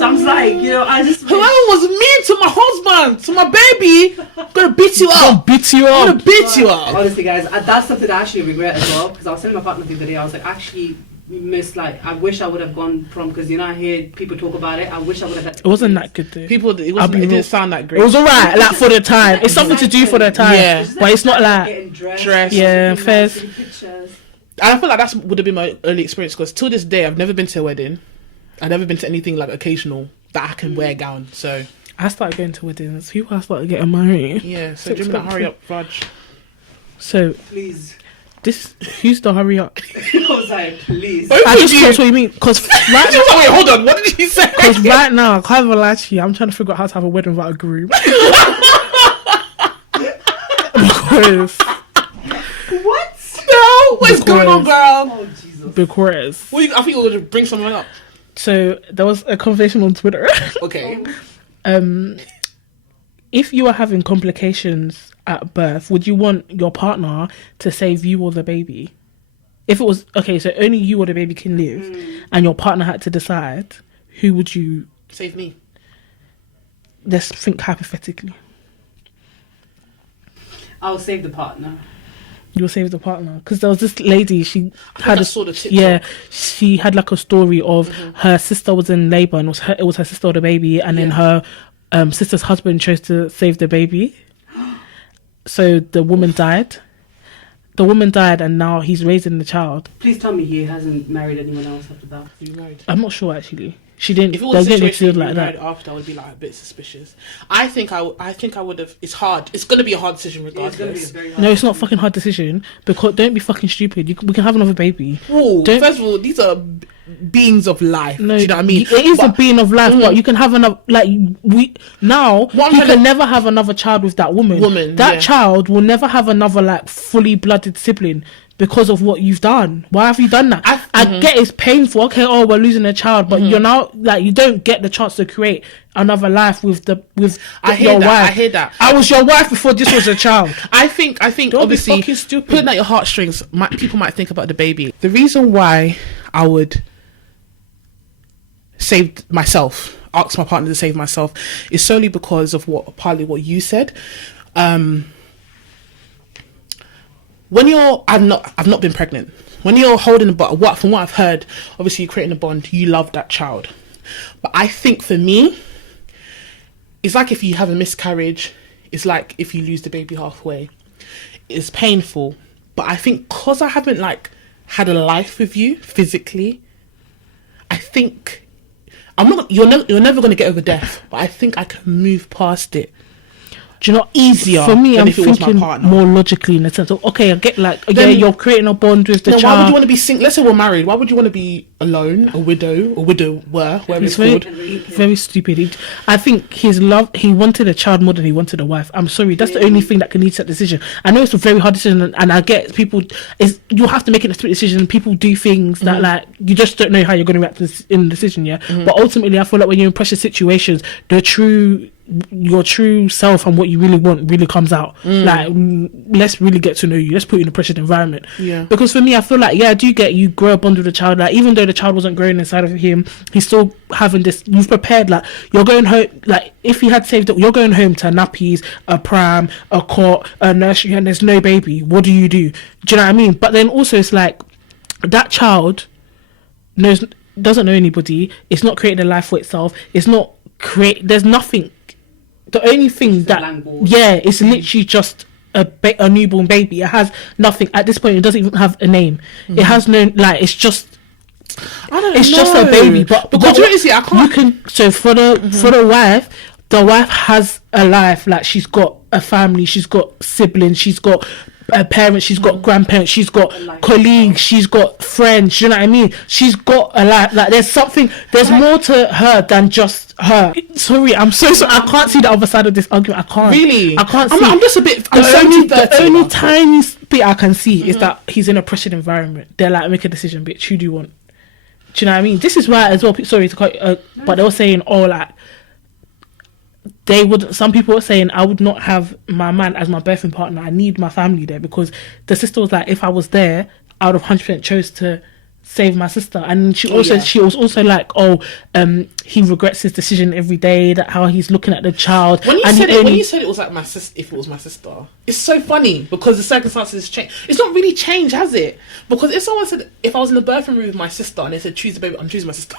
I'm like, you know, I just. Whoever was mean to my husband, to my baby, I'm gonna beat you up. I'm gonna beat you up. Honestly, guys, that's something I actually regret as well. Because I was telling my partner the other day, I was like, actually, I wish I would have gone prom, because you know I hear people talk about it. I wish I would have. It wasn't that good though. It didn't sound that great. It was alright, like for the time. It's something to do for the time. Yeah. But it's not like getting dressed. Yeah, fairs. And I feel like that would have been my early experience, because till this day I've never been to a wedding. I've never been to anything like occasional that I can wear a gown. So I started going to weddings. People started getting married. Yeah. So do you mean hurry up, Raj? So please. Who's the hurry up? I was like, please. I just thought what you mean. Because wait, hold on. What did you say? Because right now, I can't even lie to you. I'm trying to figure out how to have a wedding without a groom. Because what? No, what's going on, girl? Oh Jesus. Because I think you would bring someone up. So there was a conversation on Twitter. Okay. If you were having complications at birth, would you want your partner to save you or the baby? If it was okay, so only you or the baby can live, and your partner had to decide, who would you save? Me. Let's think hypothetically. I'll save the partner. You'll save the partner, because there was this lady. She had she had like a story of her sister was in labor, and it was her sister or the baby, and then her sister's husband chose to save the baby. So the woman died. And now he's raising the child. Please tell me he hasn't married anyone else after that. Are you married? I'm not sure actually. She didn't. If it was a situation like that after, I would be like a bit suspicious. I think I would have. It's hard. It's going to be a hard decision regardless. Yeah, it's very hard. No, it's not a fucking hard decision, because don't be fucking stupid. We can have another baby. Whoa, first of all, these are beings of life. No, do you know what I mean? It is a being of life, but you can have another. Like you can never have another child with that woman. That child will never have another like fully blooded sibling. Because of what you've done. Why have you done that? I get it's painful. Okay, we're losing a child, but you're now like you don't get the chance to create another life with your wife. I hear that. I was your wife before this was a child. I think don't obviously be fucking stupid. Putting at your heartstrings, people might think about the baby. The reason why I would save myself, ask my partner to save myself, is solely because of partly what you said. When I've not been pregnant. When you're holding from what I've heard, obviously you're creating a bond, you love that child. But I think for me, it's like if you have a miscarriage, it's like if you lose the baby halfway. It's painful. But I think because I haven't like had a life with you physically, I think you're never going to get over death, but I think I can move past it. Do you know, easier for me? I'm if it was thinking my partner. more logically in the sense of you're creating a bond with the child. Why would you want to be single? Let's say we're married. Why would you want to be alone, a widow, or widower, whatever it's called? Very stupid. I think his love. He wanted a child more than he wanted a wife. I'm sorry, that's the only thing that can lead to that decision. I know it's a very hard decision, and I get people. You have to make a split decision. People do things that like you just don't know how you're going to react in the decision. Yeah, but ultimately, I feel like when you're in pressure situations, your true self and what you really want really comes out. Like, let's really get to know you. Let's put you in a pressured environment. Yeah. Because for me, I feel like, I do get you grow a bond with the child. Like, even though the child wasn't growing inside of him, he's still having this. You've prepared. Like, you're going home. Like, if he had saved it, you're going home to nappies, a pram, a cot, a nursery, and there's no baby. What do you do? Do you know what I mean? But then also, it's like that child doesn't know anybody. It's not creating a life for itself. It's not there's nothing the only thing It's a that blank board. it's literally just a newborn baby. It has nothing at this point. It doesn't even have a name. It has no, like, it's just. I don't It's know. just a baby, but because you see, I can't. You can, so for the wife has a life. Like, she's got a family, she's got siblings, she's got parents, she's got grandparents, she's got colleagues, she's got friends. You know what I mean? She's got a life. Like, there's more to her than just her. Sorry, I'm so sorry. I can't see the other side of this argument. I can't. Really? I can't see. I'm just a bit. The only tiny bit I can see is that he's in a pressured environment. They're like, make a decision, bitch. Who do you want? Do you know what I mean? This is why as well. Sorry to cut, but they were saying, like, some people were saying, I would not have my man as my birthing partner. I need my family there, because the sister was like, if I was there, I would have 100% chose to save my sister. And she was also like, he regrets his decision every day, that how he's looking at the child. When you said it was like my sister, if it was my sister, it's so funny because the circumstances change. It's not really changed, has it? Because if someone said, if I was in the birthing room with my sister and they said choose the baby, I'm choosing my sister.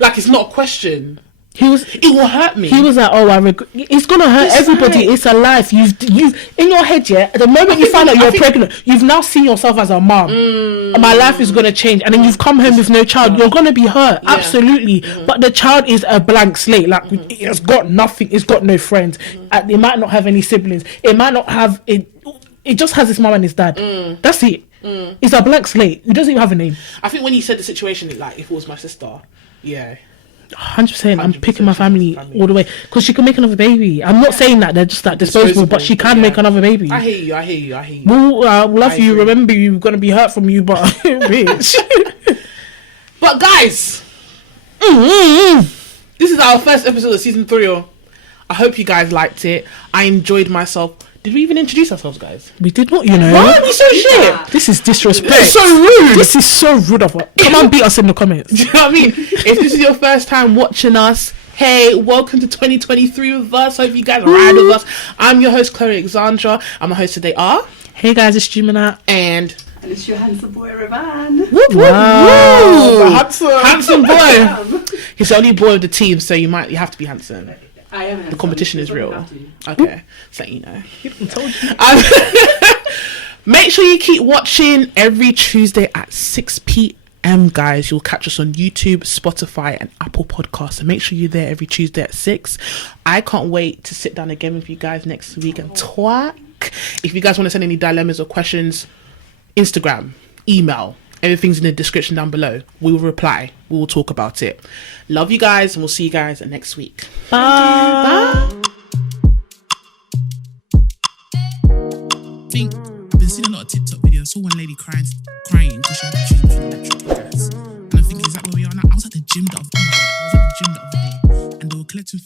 Like, it's not a question. It will hurt me. He was like, I regret. It's gonna hurt everybody. It's a life. You've in your head, the moment you find out you're pregnant, you've now seen yourself as a mom. My life is gonna change, and then you've come home with no child. You're gonna be hurt, absolutely. But the child is a blank slate. Like, it has got nothing. It's got no friends. It might not have any siblings. It might not have it. It just has his mom and his dad. That's it. It's a blank slate. It doesn't even have a name. I think when you said the situation, like, if it was my sister, 100%, I'm picking my family all the way, because she can make another baby. I'm not saying that they're just like disposable, but she can make another baby. I hear you. We'll love you. Remember, you're gonna be hurt from you, but bitch. But guys, this is our first episode of season 3. I hope you guys liked it. I enjoyed myself. Did we even introduce ourselves, guys? We did not, you know. Why are we so shit? This is disrespect. It's so rude. This is so rude of us. Come on, beat us in the comments. Do you know what I mean? If this is your first time watching us, hey, welcome to 2023 with us. Hope you guys ride with us. I'm your host, Chloe Alexandra. I'm a host today. Hey guys, it's Jumina. And it's your handsome boy, Ravan. Wow. Handsome boy. He's the only boy of the team, so you have to be handsome. I am handsome. The competition is real. Okay, so you know. I told you. Make sure you keep watching every Tuesday at 6 p.m, guys. You'll catch us on YouTube, Spotify, and Apple Podcasts. So make sure you're there every Tuesday at 6. I can't wait to sit down again with you guys next week and talk. If you guys want to send any dilemmas or questions, Instagram, email, everything's in the description down below. We will reply. We will talk about it. Love you guys, and we'll see you guys next week. Bye. I think I've been seeing a lot of TikTok videos. I saw one lady crying because she had to choose between electric gas. And I think, is that where we are now? I was at the gym the other day, and they were collecting